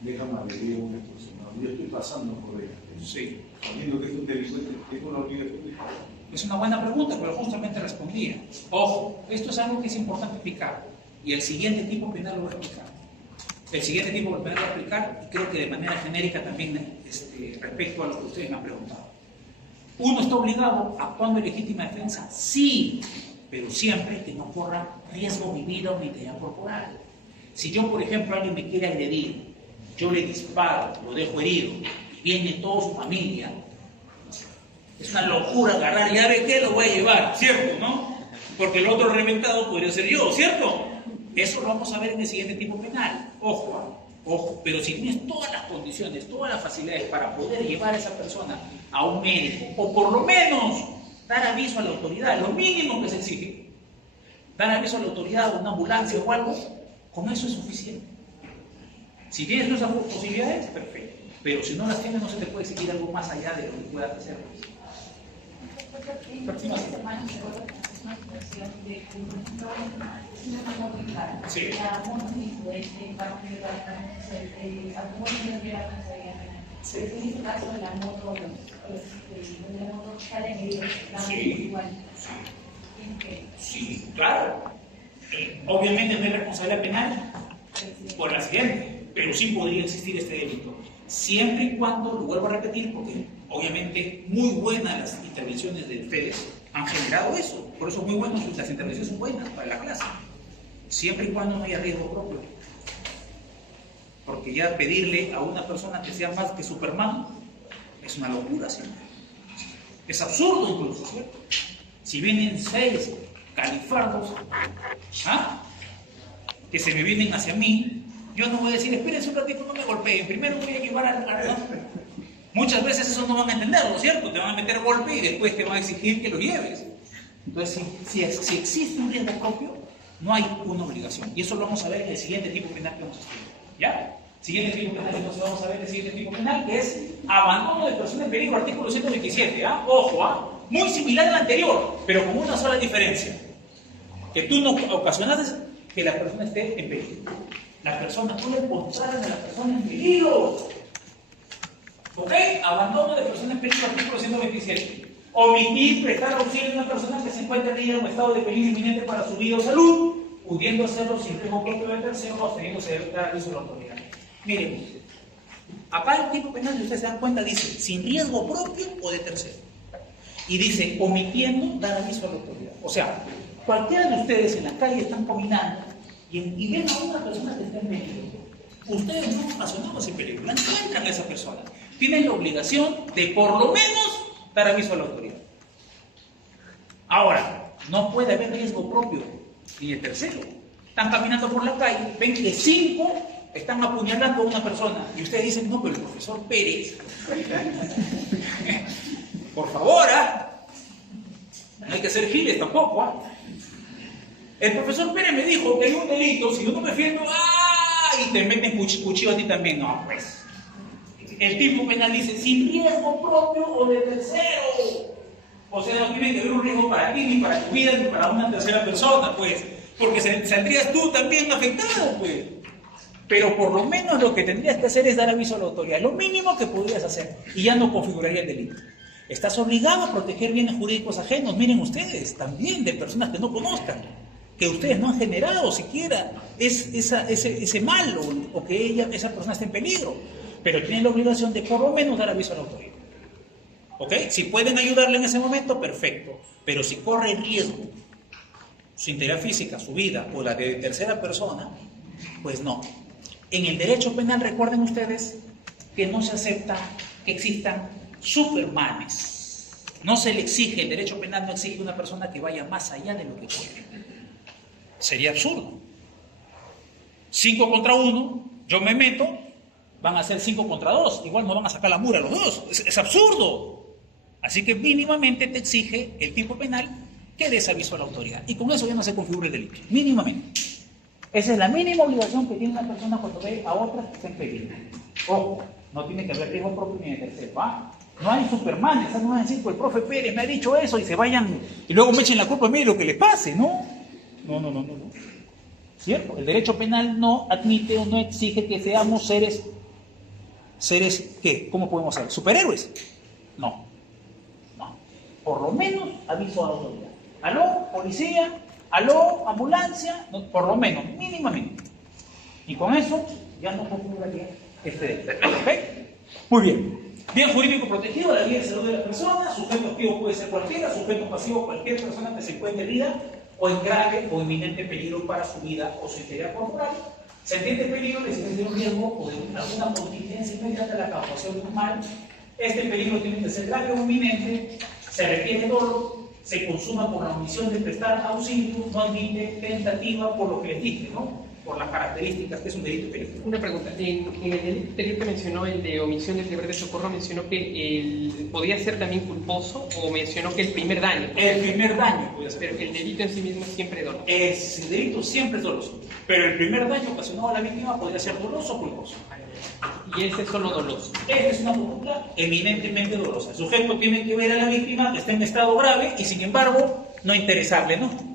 Déjame agredir a un extorsionador. Yo estoy pasando por él. Sí. Sabiendo que es un delincuente, tengo una vida pública. Es una buena pregunta, pero justamente respondía. Ojo, esto es algo que es importante explicar. Y el siguiente tipo penal lo voy a explicar. El siguiente tipo penal lo voy a explicar, y creo que de manera genérica también respecto a lo que ustedes me han preguntado. ¿Uno está obligado actuando en legítima defensa? Sí, pero siempre que no corra riesgo mi vida o mi integridad corporal. Si yo, por ejemplo, alguien me quiere agredir, yo le disparo, lo dejo herido, y viene toda su familia, es una locura agarrar, ya ve que lo voy a llevar, ¿cierto? ¿No? Porque el otro reventado podría ser yo, ¿cierto? Eso lo vamos a ver en el siguiente tipo penal. Ojo, ojo, pero si tienes todas las condiciones, todas las facilidades para poder llevar a esa persona a un médico, o por lo menos dar aviso a la autoridad, lo mínimo que se exige, dar aviso a la autoridad, a una ambulancia o algo, con eso es suficiente. Si tienes esas posibilidades, perfecto. Pero si no las tienes, no se te puede exigir algo más allá de lo que puedas hacer. Sí. Sí. En este caso de la moto, sale en Sí. Sí, claro. Obviamente no hay responsabilidad penal por el accidente, pero sí podría existir este delito. Siempre y cuando, lo vuelvo a repetir, porque obviamente muy buenas las intervenciones de ustedes han generado eso. Por eso muy buenas, las intervenciones son buenas para la clase. Siempre y cuando no haya riesgo propio. Porque ya pedirle a una persona que sea más que Superman es una locura siempre. Es absurdo incluso, ¿cierto? Si vienen 6 califardos que se me vienen hacia mí, yo no voy a decir, espérense un ratito, no me golpeen, primero voy a llevar al... Muchas veces eso no van a entenderlo, ¿cierto? Te van a meter golpe y después te van a exigir que lo lleves. Entonces, si existe un riesgo propio, no hay una obligación. Y eso lo vamos a ver en el siguiente tipo penal que vamos a estudiar. ¿Ya? Siguiente tipo penal, entonces vamos a ver el siguiente tipo penal, que es abandono de persona en peligro, artículo 127. Ojo, muy similar al anterior, pero con una sola diferencia. Que tú no ocasionaste que la persona esté en peligro. La persona, tú le encontraras a la persona en peligro. ¿Ok? Abandono de persona en peligro, artículo 127. Omitir prestar auxilio a una persona que se encuentra herida en un estado de peligro inminente para su vida o salud, pudiendo hacerlo sin riesgo propio de tercero o absteniéndose de dar aviso a la autoridad. Miren, acá el tipo penal, si ustedes se dan cuenta, dice sin riesgo propio o de tercero. Y dice omitiendo dar aviso a la autoridad. O sea, Cualquiera de ustedes en la calle están caminando y ven a una persona que está en peligro. Ustedes no ocasionan ese peligro, la encuentran a esa persona. Tienen la obligación de por lo menos dar aviso a la autoridad. Ahora, no puede haber riesgo propio ni de tercero. Están caminando por la calle, ven que 5 están apuñalando a una persona y ustedes dicen, no, pero el profesor Pérez, por favor, no hay que ser giles tampoco. El profesor Pérez me dijo que hay un delito, si yo no me defiendo, y te meten cuchillo a ti también. No, pues. El tipo penal dice, sin riesgo propio o de tercero. O sea, no tiene que haber un riesgo para ti, ni para tu vida, ni para una tercera persona, pues. Porque saldrías tú también afectado, pues. Pero por lo menos lo que tendrías que hacer es dar aviso a la autoridad. Lo mínimo que podrías hacer. Y ya no configuraría el delito. Estás obligado a proteger bienes jurídicos ajenos. Miren ustedes, también de personas que no conozcan. Que ustedes no han generado siquiera ese mal o que esa persona esté en peligro. Pero tienen la obligación de por lo menos dar aviso a la autoridad. ¿Ok? Si pueden ayudarle en ese momento, perfecto. Pero si corre riesgo su integridad física, su vida o la de tercera persona, pues no. En el derecho penal, recuerden ustedes que no se acepta que existan supermanes. No se le exige, el derecho penal no exige a una persona que vaya más allá de lo que puede. Sería absurdo. 5 contra 1, yo me meto, van a ser 5 contra 2, igual no van a sacar la mura los dos, es absurdo. Así que mínimamente te exige el tipo penal que des aviso a la autoridad. Y con eso ya no se configura el delito, mínimamente. Esa es la mínima obligación que tiene una persona cuando ve a otras que están en peligro. Ojo, no tiene que haber riesgo propio ni de tercero. No hay supermanes, no van a decir, pues el profe Pérez me ha dicho eso y se vayan y luego me echen la culpa a mí de lo que le pase, ¿no? No. ¿Cierto? El derecho penal no admite o no exige que seamos seres, ¿qué? ¿Cómo podemos ser? ¿Superhéroes? No. Por lo menos aviso a la autoridad. ¿Aló, policía? ¿Aló, ambulancia? No, por lo menos, mínimamente. Y con eso ya no configuraría este delito. ¿Ok? Muy bien. Bien jurídico protegido, la vida de salud de la persona, sujeto activo puede ser cualquiera, sujeto pasivo cualquier persona que se encuentre herida o en grave o inminente peligro para su vida o su integridad corporal. Se entiende peligro de un riesgo o de alguna contingencia inmediata a la causación de un mal. Este peligro tiene que ser grave o inminente, se requiere dolo, se consuma por la omisión de prestar auxilio, no admite tentativa por lo que les dije, ¿no? Por las características que es un delito de peligro. Una pregunta, en el delito anterior que mencionó, el de omisión del deber de socorro, mencionó que podía ser también culposo o mencionó que el primer daño. El primer daño puede ser. Pero el delito en sí mismo es siempre doloso. El delito siempre es doloso, pero el primer daño ocasionado a la víctima podría ser doloso o culposo. Y ese es solo doloso. Esta es una conducta eminentemente dolosa. El sujeto tiene que ver a la víctima que está en estado grave y sin embargo no interesarle, ¿no?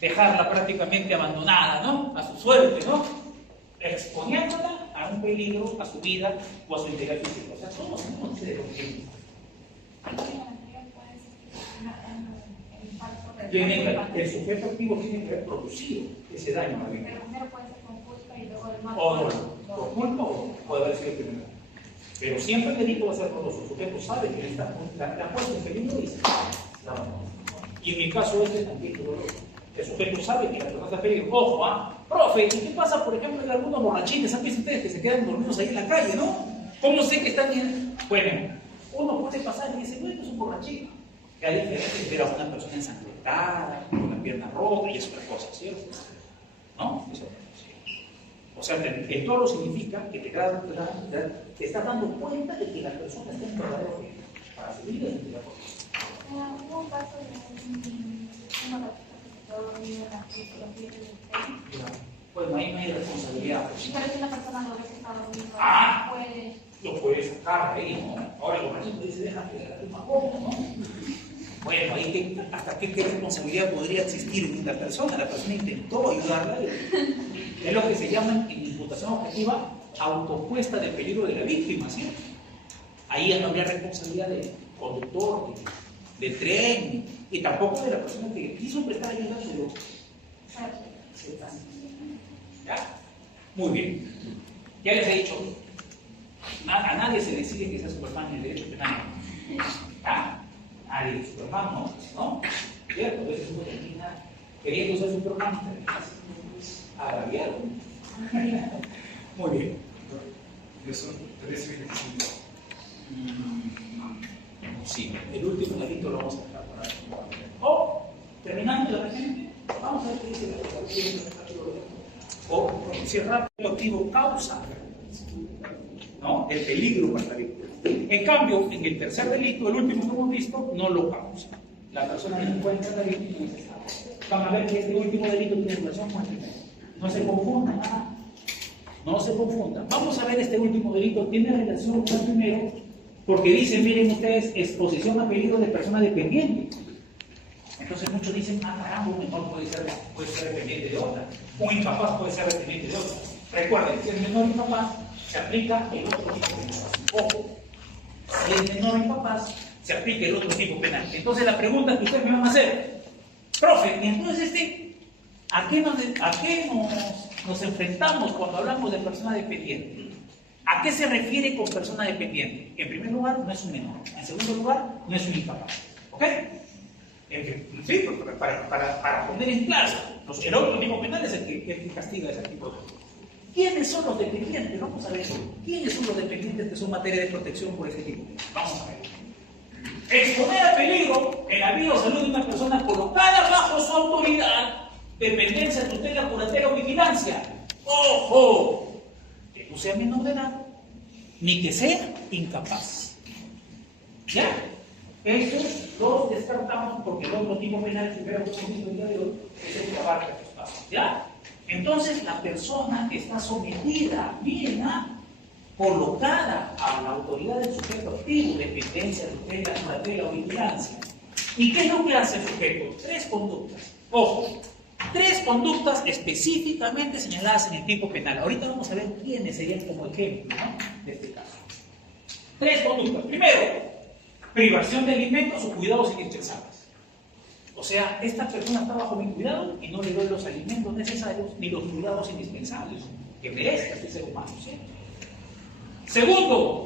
Dejarla prácticamente abandonada, ¿no? A su suerte, ¿no? Exponiéndola a un peligro, a su vida o a su integridad física. O sea, todos tenemos ese derecho. El sujeto activo tiene que haber producido ese daño a la víctima. Pero primero puede ser con culpa y luego el mal. O no, por culpa o puede haber sido primero. Pero siempre el delito va a ser doloso. El sujeto sabe que la puesta en peligro y dice, no. Y en mi caso este también es doloso. El sujeto sabe que la persona está en peligro. Ojo, profe, ¿y qué pasa, por ejemplo, en algunos borrachines? ¿Han visto ustedes que se quedan dormidos ahí en la calle, no? ¿Cómo sé que están bien? Bueno, uno puede pasar y dice, bueno, es un borrachín. Que hay diferencia de ver a una persona ensangrentada, con la pierna rota y es otra cosa, ¿cierto? ¿No? Es otra cosa. O sea, el dolo significa que te estás dando cuenta de que la persona está en verdadero riesgo para su vida y la cosa. Hubo un caso de una persona que se quedó dormida en la pies del tren. Bueno, ahí no hay responsabilidad. Pero si una persona lo ve que está dormida, puede... Lo puedes sacar ahí, ¿no? Ahora el borrachito dice, déjame que la toma como, ¿no? Bueno, ahí hasta qué responsabilidad podría existir en una persona. La persona intentó ayudarla. Es lo que se llama en imputación objetiva autopuesta del peligro de la víctima, ¿sí? Ahí no habría responsabilidad del conductor, del tren, y tampoco de la persona que quiso prestar ayuda a su grupo. ¿Ya? Muy bien. Ya les he dicho, a nadie se decide que sea Superman en el derecho penal. ¿Ah? Nadie es Superman, ¿no? ¿Cierto? A veces uno termina queriendo ser Superman, agraviado. Muy bien. Eso, 13:25. Sí, el último delito lo vamos a dejar para después. O, terminando la presente, vamos a ver qué dice la o cierrar el motivo causa, ¿no? El peligro para la víctima. En cambio, en el tercer delito, el último que hemos visto, no lo causa. La persona no encuentra la víctima y dice, van a ver que este último delito tiene relación con el primero. No se confunda nada. No se confunda. Vamos a ver este último delito, tiene relación con el primero, porque dice, miren ustedes, exposición a peligro de persona dependiente. Entonces muchos dicen, caramba, un menor puede ser dependiente de otra. Un incapaz puede ser dependiente de otra. Recuerden, si el menor incapaz, se aplica el otro tipo penal. Ojo, si el menor incapaz, se aplica el otro tipo penal. Entonces la pregunta que ustedes me van a hacer, profe, y entonces ¿a qué nos enfrentamos cuando hablamos de persona dependiente? ¿A qué se refiere con persona dependiente? En primer lugar, no es un menor. En segundo lugar, no es un incapaz. ¿Ok? Sí, para poner en claro, el otro tipo penal es el que castiga ese tipo de cosas. ¿Quiénes son los dependientes? Vamos a ver. ¿Quiénes son los dependientes que son materia de protección por ese tipo? Vamos a ver. Exponer a peligro en la vida o salud de una persona colocada bajo su autoridad, dependencia, tutela, curatela o vigilancia. ¡Ojo! Que no sea menor de edad, ni que sea incapaz. ¿Ya? Esos los descartamos porque el otro tipo penal, primero que hemos visto el día de hoy, es el que abarca estos pasos. ¿Ya? Entonces, la persona que está sometida, bien, colocada a la autoridad del sujeto activo, dependencia, tutela, curatela o vigilancia. ¿Y qué es lo que hace el sujeto? 3 conductas. Ojo, 3 conductas específicamente señaladas en el tipo penal. Ahorita vamos a ver quiénes serían como ejemplo, ¿no?, de este caso. 3 conductas. Primero, privación de alimentos o cuidados indispensables. O sea, esta persona está bajo mi cuidado y no le doy los alimentos necesarios ni los cuidados indispensables que merezca este ser humano, ¿sí? Segundo,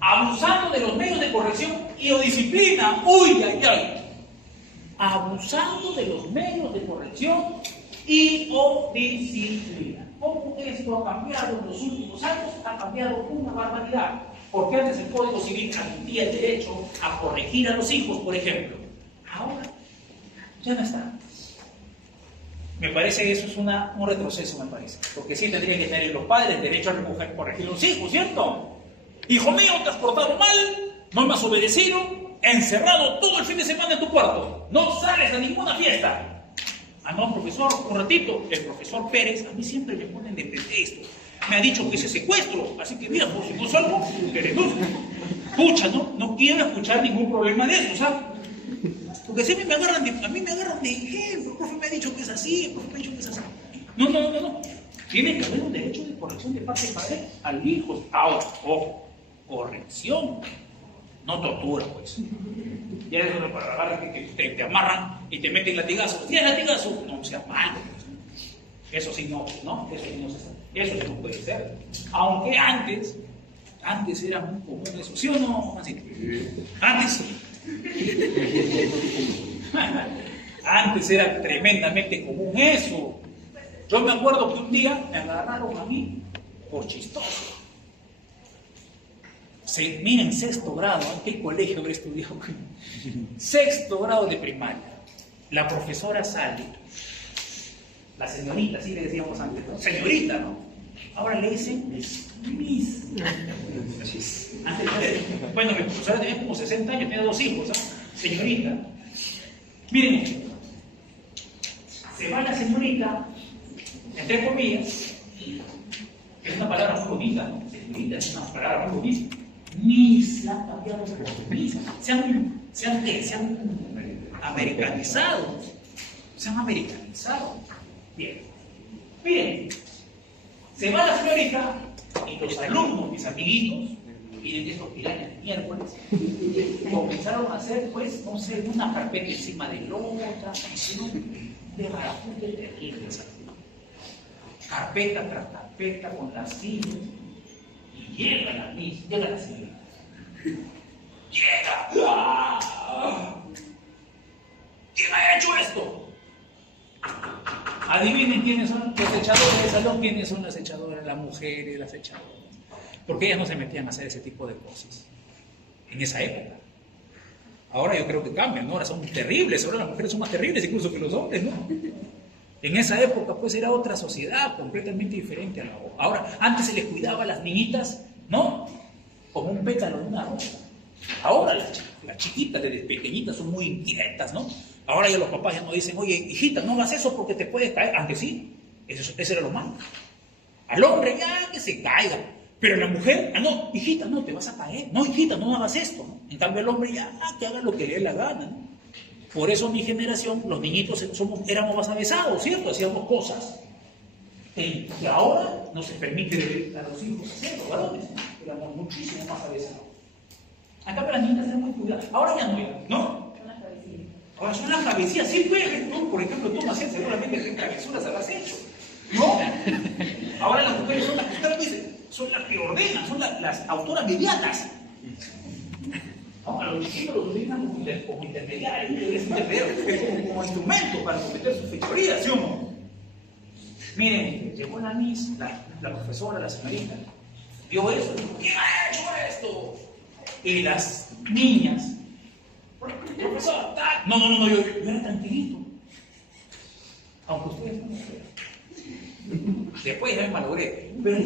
abusando de los medios de corrección y o disciplina. ¡Uy, ay, ay! Abusando de los medios de corrección y o disciplina. ¿Cómo esto ha cambiado en los últimos años? Ha cambiado una barbaridad. Porque antes el Código Civil admitía el derecho a corregir a los hijos, por ejemplo. Ahora ya no está. Me parece que eso es un retroceso, me parece. Porque sí tendrían que tener los padres el derecho a corregir a los hijos, ¿cierto? Hijo mío, te has portado mal, no me has obedecido, encerrado todo el fin de semana en tu cuarto. No sales a ninguna fiesta. Ah, no, profesor, un ratito. El profesor Pérez, a mí siempre me ponen de pretexto. Me ha dicho que ese secuestro, así que mira, por si no salgo, que le gusta. Pucha, no quiero escuchar ningún problema de eso, ¿sabes? Porque siempre a mí me agarran de ejemplo. El profe me ha dicho que es así, el profe me ha dicho que es así. No. Tiene que haber un derecho de corrección de parte del padre al hijo. Ahora, ojo, corrección, no tortura, pues. Ya es para agarrar que te amarran y te meten latigazos. ¿Tienes latigazos? No, sea malo. Eso sí no, eso sí no puede ser. Aunque antes era muy común eso, ¿sí o no, Juancito? Antes sí. Antes era tremendamente común eso. Yo me acuerdo que un día me agarraron a mí por chistoso. Miren, 6º grado, ¿en qué colegio habré estudiado? 6º grado de primaria. La profesora sale, la señorita, así le decíamos antes, ¿no? Señorita, ¿no? Ahora le dicen Miss. Bueno, mi profesora tenía como 60 años, tenía 2 hijos, ¿ah? Señorita. Miren, se va la señorita, entre comillas, es una palabra muy bonita, ¿no? Señorita es una palabra muy bonita. Miss la han cambiado por Miss. Se han americanizado. Bien. Miren, se va la señorita y los alumnos, mis amiguitos, miren estos pilares de miércoles, comenzaron a hacer, pues, no sé, una carpeta encima de la otra, de barajute terrible. Carpeta tras carpeta con las sillas, y llega la señorita. Llega. ¿Quién ha hecho esto? Adivinen quiénes son los echadores de salón, quiénes son las echadoras, las mujeres, las echadoras. Porque ellas no se metían a hacer ese tipo de cosas en esa época. Ahora yo creo que cambian, ¿no? Ahora son terribles, ahora las mujeres son más terribles incluso que los hombres, ¿no? En esa época pues era otra sociedad completamente diferente a la ahora. Ahora, antes se les cuidaba a las niñitas, ¿no? Como un pétalo de una rosa. Ahora las chiquitas desde pequeñitas son muy inquietas, ¿no? Ahora ya los papás ya no dicen, oye, hijita, no hagas eso porque te puedes caer. Antes sí, eso era lo malo. Al hombre ya que se caiga. Pero la mujer, no, hijita, no, te vas a caer. No, hijita, no hagas esto, ¿no? En cambio el hombre ya, que haga lo que le dé la gana, ¿no? Por eso mi generación, los niñitos éramos más avesados, ¿cierto? Hacíamos cosas que ahora no se permite a los hijos hacerlo, varones, ¿no? Éramos muchísimo más avesados. Acá para las niñas eran muy cuidadas. Ahora ya no eran, ¿no? Ahora son las cabecillas, sí, pues, tú, por ejemplo, tú, Maciel, seguramente qué travesuras habrás hecho, ¿no? Ahora las mujeres son las que están, son las que ordenan, son las autoras mediatas. Ahora los chiquitos los utilizan como intermediarios, como instrumento para cometer sus fechorías, ¿sí o no? Miren, llegó la Miss, la profesora, la señorita, vio eso, dijo, ¿quién ha hecho esto? Y las niñas, profesor, tal. No, yo era tranquilito. Aunque ustedes no me crean. Después ya me malogré. Pero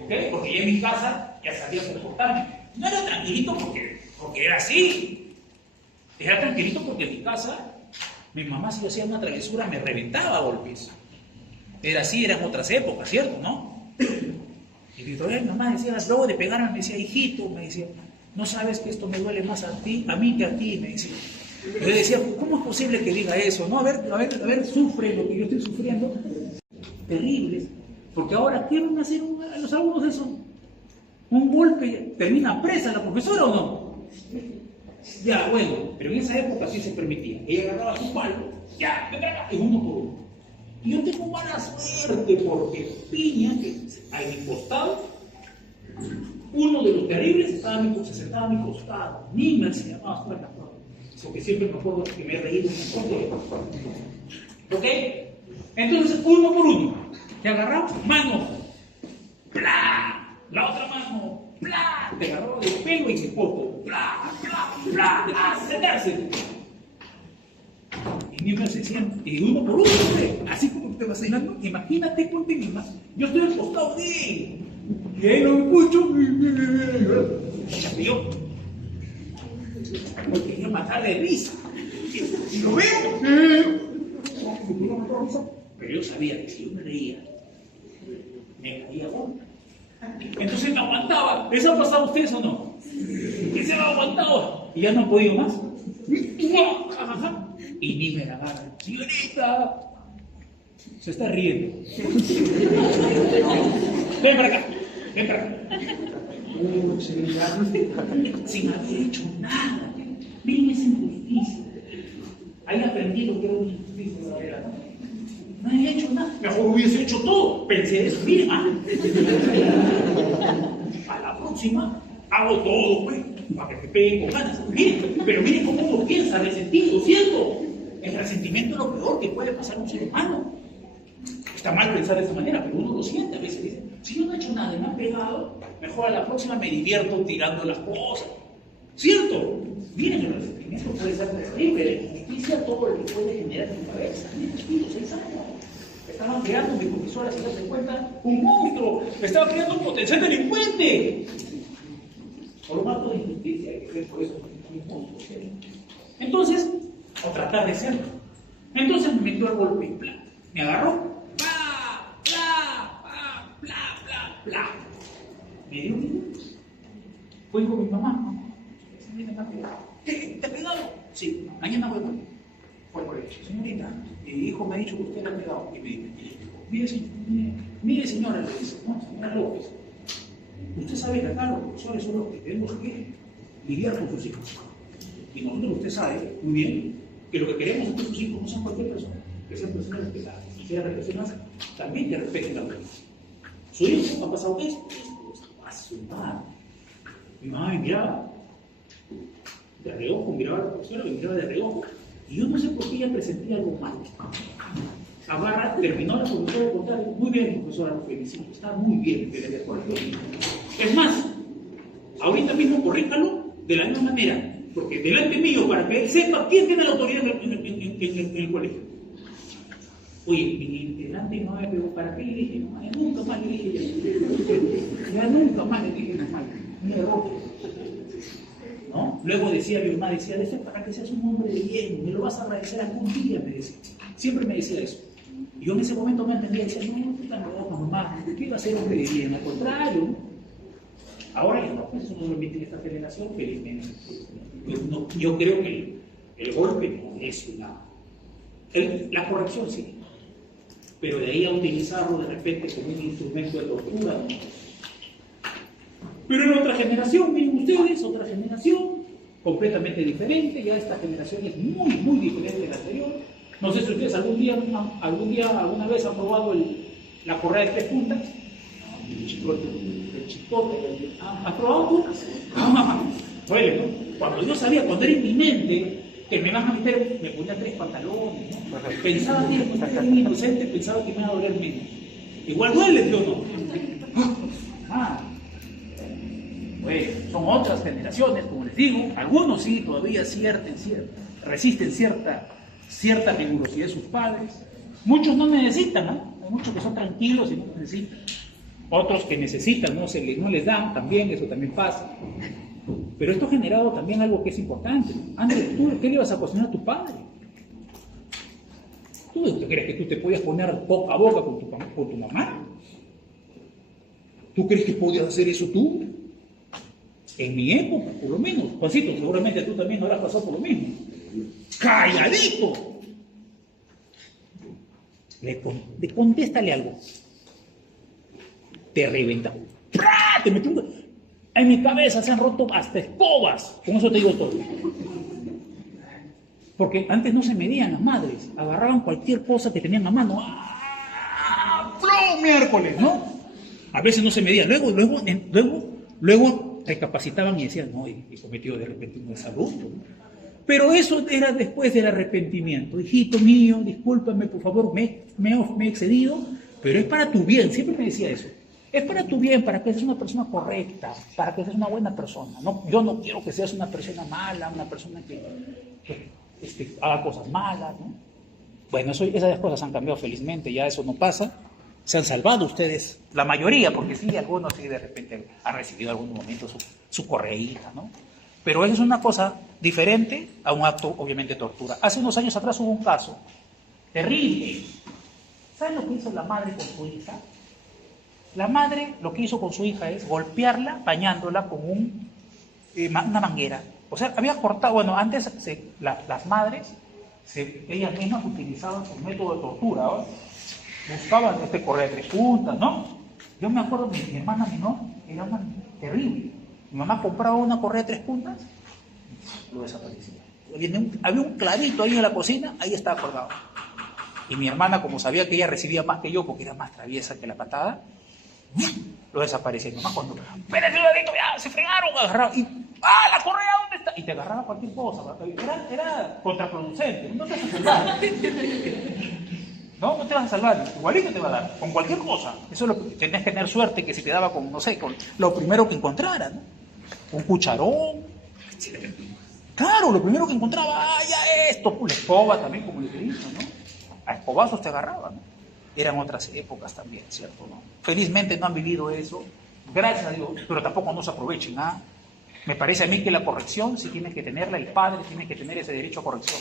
¿ok? Porque ya en mi casa ya sabía comportarme. No era tranquilito porque era así. Era tranquilito porque en mi casa mi mamá, si yo hacía una travesura, me reventaba a golpes. Era así, eran otras épocas, ¿cierto? ¿No? Y todavía mi mamá decía, luego de pegarme, me decía, hijito, me decía, no sabes que esto me duele más a mí que a ti, me decía. Yo decía, ¿cómo es posible que diga eso? No, a ver, sufre lo que yo estoy sufriendo. Terribles. Porque ahora quieren hacer a los alumnos eso. Un golpe, termina presa la profesora o no. Ya, bueno, pero en esa época sí se permitía. Ella agarraba su palo, ya, y uno por uno. Y yo tengo mala suerte porque piña, que a mi costado, uno de los terribles se sentaba a mi costado. Nima se llamaba hasta la prueba. Porque siempre me acuerdo que me he reído un poco. ¿Ok? Entonces, uno por uno. Te agarraba, mano, ¡plá! La otra mano, ¡plá! Te agarraba del pelo y de poto, ¡plá! ¡plá! ¡plá! ¡A sentarse! Y Nima se decían, y uno por uno, así como te vas cenando, imagínate ponte Nima. Yo estoy al costado de él. Y ahí lo escucho. Chapilló. Me quería matar de risa. Y lo veo. Pero yo sabía que si yo me reía, me caía bomba. Entonces me aguantaba. ¿Eso ha pasado a ustedes o no? Que se me aguantaba. Y ya no he podido más. Y ni me la agarra. Señorita. Se está riendo. Ven para acá. Ven para acá. Sin haber hecho nada. Miren esa injusticia. Ahí aprendí lo que era una injusticia verdadera, ¿no? No he hecho nada. Mejor hubiese hecho todo. Pensé eso. Miren, a la próxima hago todo, pues, para que te peguen con ganas. Miren, pero miren cómo uno piensa resentido, ¿cierto? El resentimiento es lo peor que puede pasar a un ser humano. Está mal pensar de esa manera, pero uno lo siente a veces. Dice, si yo no he hecho nada y me han pegado, mejor a la próxima me divierto tirando las cosas. ¿Cierto? Miren, el resentimiento puede ser terrible. La injusticia, todo lo que puede generar en tu cabeza. Miren, chiquitos, 6 años. Estaban creando mi profesora, si se cuenta, un monstruo. Estaba creando un potencial delincuente. Por un acto de injusticia, hay que ser por eso un monstruo. Entonces, o tratar de serlo. Entonces me metió al golpe y ¡plá! Me agarró. ¡Plá! ¡Plá! ¡Plá! ¡Plá! ¡Plá! ¡Plá! Me dio minutos. Fui con mi mamá. ¿Qué? ¿Te ha pegado? Sí, mañana voy por él. Fue por él. Señorita, mi hijo me ha dicho que usted le ha pegado. Y me dijo, mire señora, le dice, no, señora López, usted sabe que acá los profesores son los que tenemos que lidiar con sus hijos. Y nosotros, usted sabe muy bien que lo que queremos es que sus hijos no sean cualquier persona, que sean personas respetadas. Y sean personas también que respeten la autoridad. Su hijo ha pasado esto, a su madre. Mi mamá me miraba de reojo, miraba a la profesora, me miraba de reojo. Y yo no sé por qué ella presentía algo mal. Agarra, terminó la profesora de contar, muy bien, profesora, lo felicito, está muy bien que le haya corregido. Es más, ahorita mismo corríjalo de la misma manera, porque delante mío, para que él sepa quién tiene la autoridad en el colegio. Oye, delante no me pegó, ¿para qué le dije no? Ya nunca más le dije ya nunca más le dije no, un error. ¿No? Luego decía mi mamá, decía, para que seas un hombre de bien, me lo vas a agradecer algún día, me decía. Siempre me decía eso. Y yo en ese momento me entendía, decía, no, tú tan loca, mamá, ¿qué iba a ser hombre de bien? Al contrario. Ahora ya no, pues eso no lo permite esta generación, felizmente. Yo creo que el golpe no es la corrección sí, pero de ahí a utilizarlo de repente como un instrumento de tortura, no. Pero en otra generación, miren ustedes, otra generación completamente diferente, ya esta generación es muy, muy diferente de la anterior. No sé si ustedes alguna vez han probado la correa de 3 puntas. El chicote, ¿has probado tú? Duele, ¿no? Cuando yo sabía, cuando era inminente, que me van a meter, me ponía 3 pantalones, ¿no? Pensaba que era muy inocente, pensaba que me iba a doler menos. Igual duele, ¿sí o no? Bueno, son otras generaciones, como les digo, algunos sí todavía resisten cierta rigurosidad de sus padres, muchos no necesitan, ¿no? Hay muchos que son tranquilos y no necesitan, otros que necesitan, no les dan, también, eso también pasa, pero esto ha generado también algo que es importante. Andrés, ¿tú qué le ibas a cocinar a tu padre? ¿Tú crees que tú te podías poner boca a boca con tu mamá? ¿Tú crees que podías hacer eso tú? En mi época, por lo menos. Juancito, seguramente tú también habrás pasado por lo mismo. ¡Calladito! Contéstale algo. Te reventa. ¡Pra! Te metió en mi cabeza, se han roto hasta escobas. Con eso te digo todo. Porque antes no se medían las madres. Agarraban cualquier cosa que tenían a mano. ¡Ah! ¡Flow! Miércoles, ¿no? A veces no se medían. Luego recapacitaban y decían, no, he cometido de repente un desabrupto, ¿no? Pero eso era después del arrepentimiento. Hijito mío, discúlpame, por favor, me he excedido, pero es para tu bien. Siempre me decía eso. Es para tu bien, para que seas una persona correcta, para que seas una buena persona. No, yo no quiero que seas una persona mala, una persona que haga cosas malas, ¿no? Bueno, esas cosas han cambiado felizmente, ya eso no pasa. Se han salvado ustedes, la mayoría, porque sí, algunos sí de repente han recibido en algún momento su correíta, ¿no? Pero eso es una cosa diferente a un acto, obviamente, de tortura. Hace unos años atrás hubo un caso terrible. ¿Saben lo que hizo la madre con su hija? La madre lo que hizo con su hija es golpearla, bañándola con una manguera. O sea, había cortado, bueno, antes las madres, ellas mismas utilizaban su método de tortura, ¿no? Buscaban correa de 3 puntas, ¿no? Yo me acuerdo que mi hermana menor era terrible. Mi mamá compraba una correa de 3 puntas, lo desaparecía. Había un clavito ahí en la cocina, ahí estaba colgado. Y mi hermana, como sabía que ella recibía más que yo, porque era más traviesa que la patada, lo desaparecía. Mi mamá cuando, espérate, ya, se fregaron, agarraba, y la correa, ¿dónde está? Y te agarraba cualquier cosa, era contraproducente, no te vas a salvar. No te vas a salvar, igualito te va a dar, con cualquier cosa. Eso es lo que tenías que tener suerte, que si te daba con, no sé, con lo primero que encontrara, ¿no? Un cucharón. Claro, lo primero que encontraba, ya esto, la escoba también, como le he dicho, ¿no? A escobazos te agarraban, ¿no? Eran otras épocas también, ¿cierto? ¿No? Felizmente no han vivido eso, gracias a Dios, pero tampoco no se aprovechen, ¿ah? Me parece a mí que la corrección sí tiene que tenerla, el padre tiene que tener ese derecho a corrección.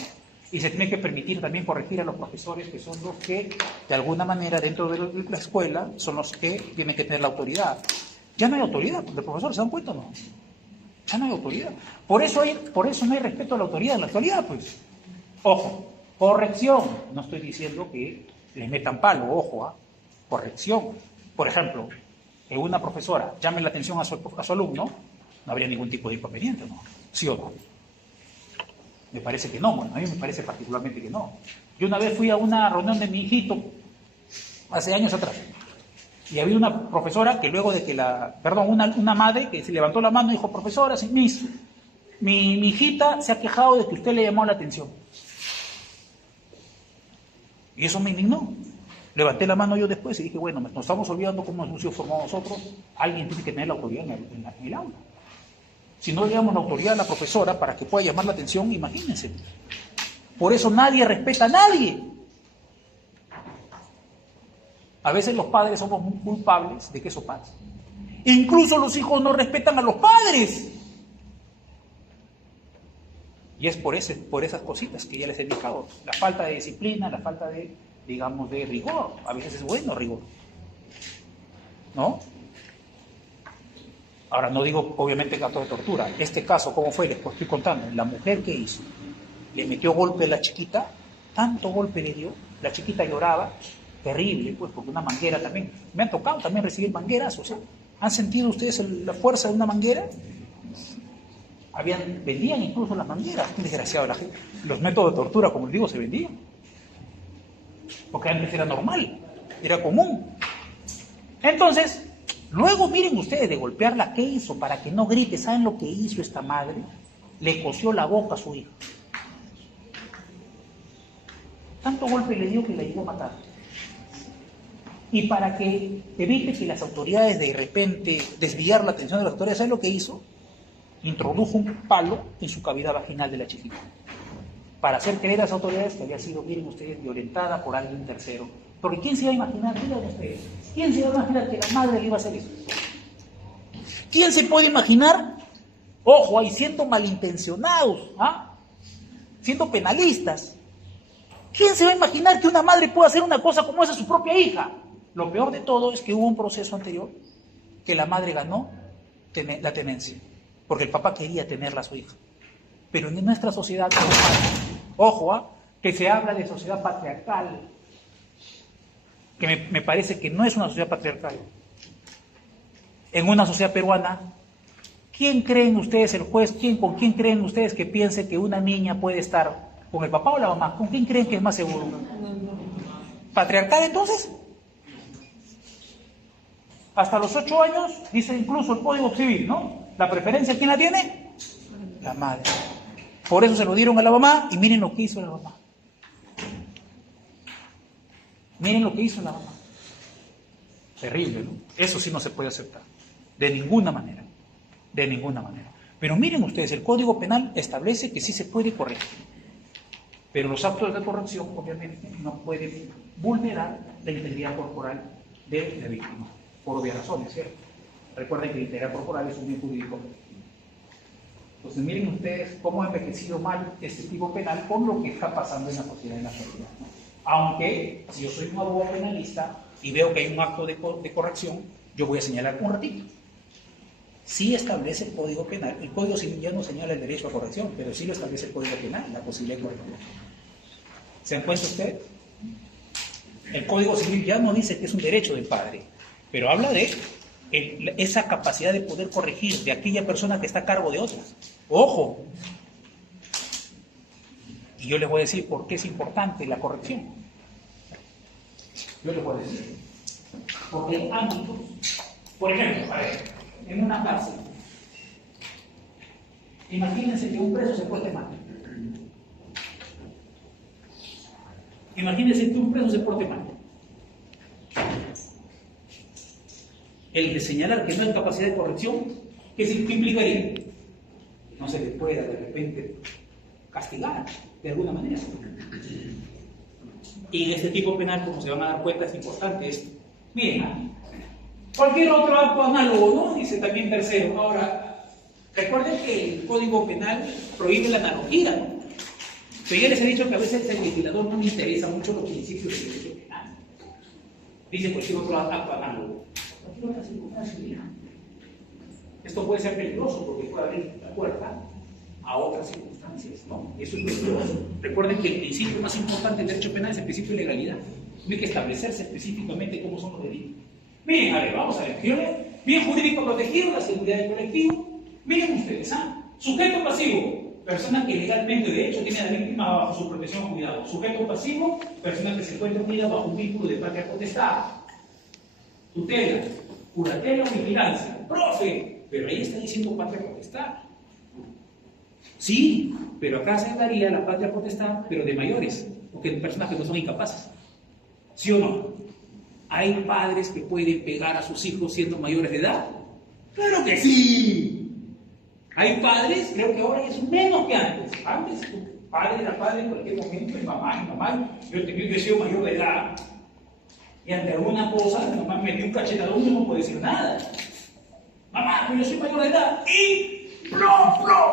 Y se tiene que permitir también corregir a los profesores, que son los que, de alguna manera, dentro de la escuela, son los que tienen que tener la autoridad. Ya no hay autoridad, los profesores, ¿se dan cuenta o no? Ya no hay autoridad. Por eso no hay respeto a la autoridad en la actualidad, pues. Ojo, corrección. No estoy diciendo que les metan palo, ojo, ¿ah? Corrección. Por ejemplo, que una profesora llame la atención a su alumno, no habría ningún tipo de inconveniente, ¿no? ¿Sí o no? Me parece que no, bueno, a mí me parece particularmente que no. Yo una vez fui a una reunión de mi hijito, hace años atrás, y había una profesora que luego de que una madre que se levantó la mano y dijo, profesora, mi hijita se ha quejado de que usted le llamó la atención. Y eso me indignó. Levanté la mano yo después y dije, bueno, nos estamos olvidando cómo hemos sido formados nosotros. Alguien tiene que tener la autoridad en el aula. Si no le damos la autoridad a la profesora para que pueda llamar la atención, imagínense. Por eso nadie respeta a nadie. A veces los padres somos muy culpables de que eso pase. Incluso los hijos no respetan a los padres. Y es por esas cositas que ya les he indicado. La falta de disciplina, la falta de, digamos, de rigor. A veces es bueno rigor. ¿No? Ahora, no digo, obviamente, caso de tortura. Este caso, ¿cómo fue? Les estoy contando. La mujer que hizo, le metió golpe a la chiquita, tanto golpe le dio, la chiquita lloraba, terrible, pues, porque una manguera también. Me han tocado también recibir mangueras, o sea, ¿han sentido ustedes la fuerza de una manguera? Vendían incluso las mangueras, qué desgraciado la gente. Los métodos de tortura, como les digo, se vendían. Porque antes era normal, era común. Entonces, luego miren ustedes de golpearla, ¿qué hizo? Para que no grite, ¿saben lo que hizo esta madre? Le cosió la boca a su hija. Tanto golpe le dio que la llegó a matar. Y para que evite que las autoridades de repente desviar la atención de las autoridades, ¿saben lo que hizo? Introdujo un palo en su cavidad vaginal de la chiquita. Para hacer creer a las autoridades que había sido, miren ustedes, violentada por alguien tercero. Porque ¿quién se iba a imaginar? Miren ustedes, ¿quién se iba a imaginar que la madre le iba a hacer eso? ¿Quién se puede imaginar? Ojo, ahí siendo malintencionados, siendo penalistas. ¿Quién se va a imaginar que una madre pueda hacer una cosa como esa a su propia hija? Lo peor de todo es que hubo un proceso anterior que la madre ganó la tenencia, porque el papá quería tenerla a su hija. Pero en nuestra sociedad, ojo, que se habla de sociedad patriarcal, que me parece que no es una sociedad patriarcal. En una sociedad peruana, ¿quién creen ustedes, el juez, con quién creen ustedes que piense que una niña puede estar? ¿Con el papá o la mamá? ¿Con quién creen que es más seguro? ¿Patriarcal entonces? Hasta los 8 años, dice incluso el Código Civil, ¿no? ¿La preferencia quién la tiene? La madre. Por eso se lo dieron a la mamá y miren lo que hizo la mamá. Miren lo que hizo la mamá. Terrible, ¿no? Eso sí no se puede aceptar. De ninguna manera. De ninguna manera. Pero miren ustedes, el Código Penal establece que sí se puede corregir. Pero los actos de corrección, obviamente, no pueden vulnerar la integridad corporal de la víctima. Por obvias razones, ¿cierto? Recuerden que la integridad corporal es un bien jurídico. Entonces miren ustedes cómo ha envejecido mal este tipo penal con lo que está pasando en la sociedad en la actualidad, ¿no? Aunque, si yo soy un abogado penalista y veo que hay un acto de corrección, yo voy a señalar un ratito. Sí establece el Código Penal, el Código Civil ya no señala el derecho a corrección, pero sí lo establece el Código Penal, la posibilidad de corrección. ¿Se dan cuenta ustedes? El Código Civil ya no dice que es un derecho del padre, pero habla de esa capacidad de poder corregir de aquella persona que está a cargo de otras. ¡Ojo! Y yo les voy a decir por qué es importante la corrección. Yo les voy a decir. Porque hay ámbitos, por ejemplo, a ver, en una cárcel, imagínense que un preso se porte mal. Imagínense que un preso se porte mal. El de señalar que no hay capacidad de corrección, ¿qué implicaría? No se le pueda de repente castigar de alguna manera. Y en este tipo penal, como se van a dar cuenta, es importante esto. Miren, cualquier otro acto análogo, ¿no? Dice también tercero. Ahora, recuerden que el Código Penal prohíbe la analogía, ¿no? Pero ya les he dicho que a veces al legislador no le interesa mucho los principios del derecho penal. Dice cualquier otro acto análogo. Cualquier otra circunstancia. Esto puede ser peligroso porque puede abrir la puerta a otras circunstancias, ¿no? Eso es peligroso. Recuerden que el principio más importante del derecho penal es el principio de legalidad. Tiene que establecerse específicamente cómo son los delitos. Miren, a ver, vamos a ver. Bien jurídico protegido, la seguridad del colectivo. Miren ustedes, sujeto pasivo, persona que legalmente, de hecho, tiene a la víctima bajo su protección o cuidado. Sujeto pasivo, persona que se encuentra unida bajo un vínculo de patria potestad. Tutela, curatela o vigilancia. ¡Profe! Pero ahí está diciendo patria potestad. Sí, pero acá se daría la patria potestad, pero de mayores, porque de personas que no son incapaces. ¿Sí o no? ¿Hay padres que pueden pegar a sus hijos siendo mayores de edad? ¡Claro que sí! Hay padres, creo que ahora es menos que antes. Antes tu padre era padre en cualquier momento, y mamá. Yo he sido mayor de edad y ante alguna cosa, mi mamá me dio un cachetadón y no puedo decir nada. Mamá, pero yo soy mayor de edad y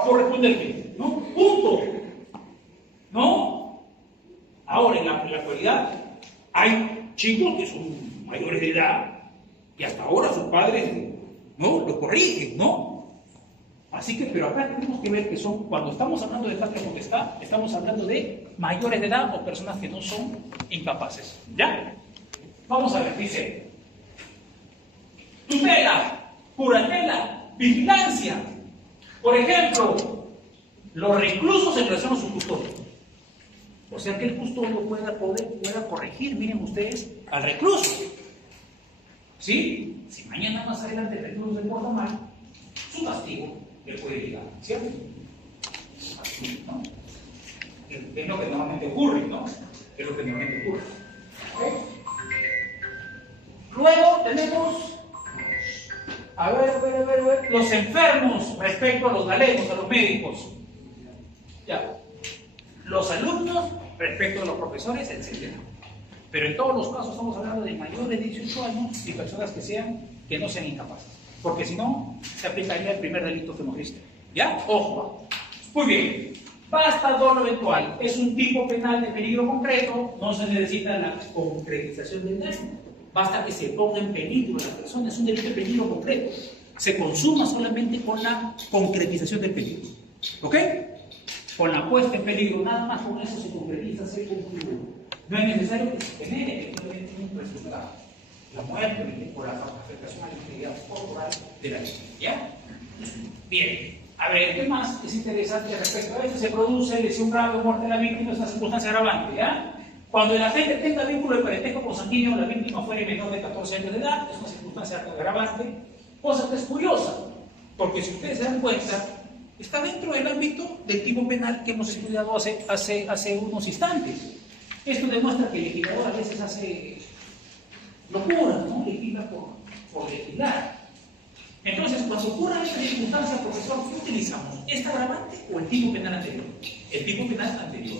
por responderme, ¿no? Punto. ¿No? Ahora, en la actualidad, hay chicos que son mayores de edad y hasta ahora sus padres, ¿no?, lo corrigen, ¿no? Así que, pero acá tenemos que ver que son, cuando estamos hablando de patria potestad, estamos hablando de mayores de edad o personas que no son incapaces. ¿Ya? Vamos a ver, dice, tutela, curatela, vigilancia. Por ejemplo, los reclusos en relación a su custodio. O sea que el custodio pueda corregir, miren ustedes, al recluso. ¿Sí? Si mañana más adelante el recluso se porta mal, su castigo le puede llegar, ¿cierto? Así, ¿no? Es lo que normalmente ocurre, ¿no? Es lo que normalmente ocurre. ¿Okay? Luego tenemos, a ver, los enfermos respecto a los galegos, a los médicos. Ya. Los alumnos respecto a los profesores, etc. Pero en todos los casos estamos hablando de mayores de 18 años y personas que no sean incapaces. Porque si no, se aplicaría el primer delito que hemos visto. ¿Ya? Ojo. Muy bien. Basta dolo eventual. Es un tipo penal de peligro concreto. No se necesita la concretización del daño. Basta que se ponga en peligro la persona. Es un delito de peligro concreto. Se consuma solamente con la concretización del peligro. ¿Ok? Con la puesta en peligro, nada más con eso se concretiza, se concluye. No es necesario que se genere efectivamente un resultado. La muerte o la afectación a la integridad corporal de la víctima. ¿Ya? Bien. A ver, ¿qué más es interesante respecto a esto? Se produce lesión grave o muerte de la víctima, es una circunstancia agravante. ¿Ya? Cuando el agente tenga vínculo de parentesco consanguíneo, la víctima fuera menor de 14 años de edad, es una circunstancia agravante. Cosa que es curiosa, porque si ustedes se dan cuenta, está dentro del ámbito del tipo penal que hemos estudiado hace unos instantes. Esto demuestra que el legislador a veces hace locura, ¿no? Legisla por legislar. Entonces, cuando ocurra esta circunstancia, profesor, ¿qué utilizamos? ¿Este agravante o el tipo penal anterior? El tipo penal anterior,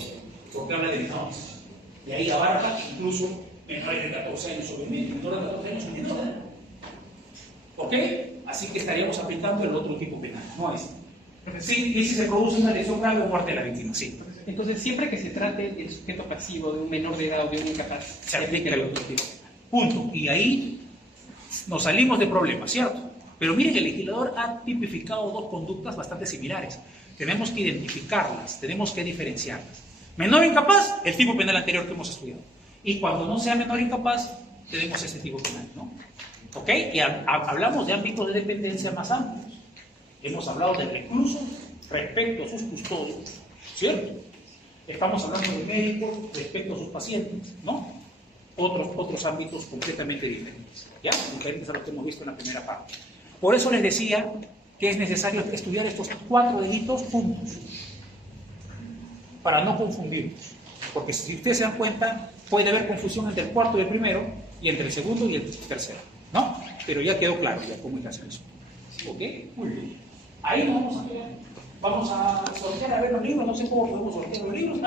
porque habla de menores. De ahí abarca incluso menores de 14 años, obviamente, menores de 14 años o menores. ¿Ok? Así que estaríamos aplicando el otro tipo penal, no este. Sí, y si se produce una lesión grave o muerte de la víctima, sí. Entonces, siempre que se trate del sujeto pasivo, de un menor de edad o de un incapaz, se aplica el otro tipo. Punto. Y ahí nos salimos de problemas, ¿cierto? Pero miren, el legislador ha tipificado dos conductas bastante similares. Tenemos que identificarlas, tenemos que diferenciarlas. Menor incapaz, el tipo penal anterior que hemos estudiado. Y cuando no sea menor incapaz, tenemos este tipo penal, ¿no? ¿Ok? Y hablamos de ámbitos de dependencia más amplios. Hemos hablado del recluso respecto a sus custodios, ¿cierto? Estamos hablando de médicos respecto a sus pacientes, ¿no? Otros ámbitos completamente diferentes, ¿ya? Diferentes a lo que hemos visto en la primera parte. Por eso les decía que es necesario estudiar estos 4 delitos juntos, para no confundirlos. Porque si ustedes se dan cuenta, puede haber confusión entre el cuarto y el primero, y entre el segundo y el tercero, ¿no? Pero ya quedó claro ya cómo hay que hacer eso. ¿Ok? Muy bien. Ahí nos vamos a sortear a ver los libros, no sé cómo podemos sortear los libros.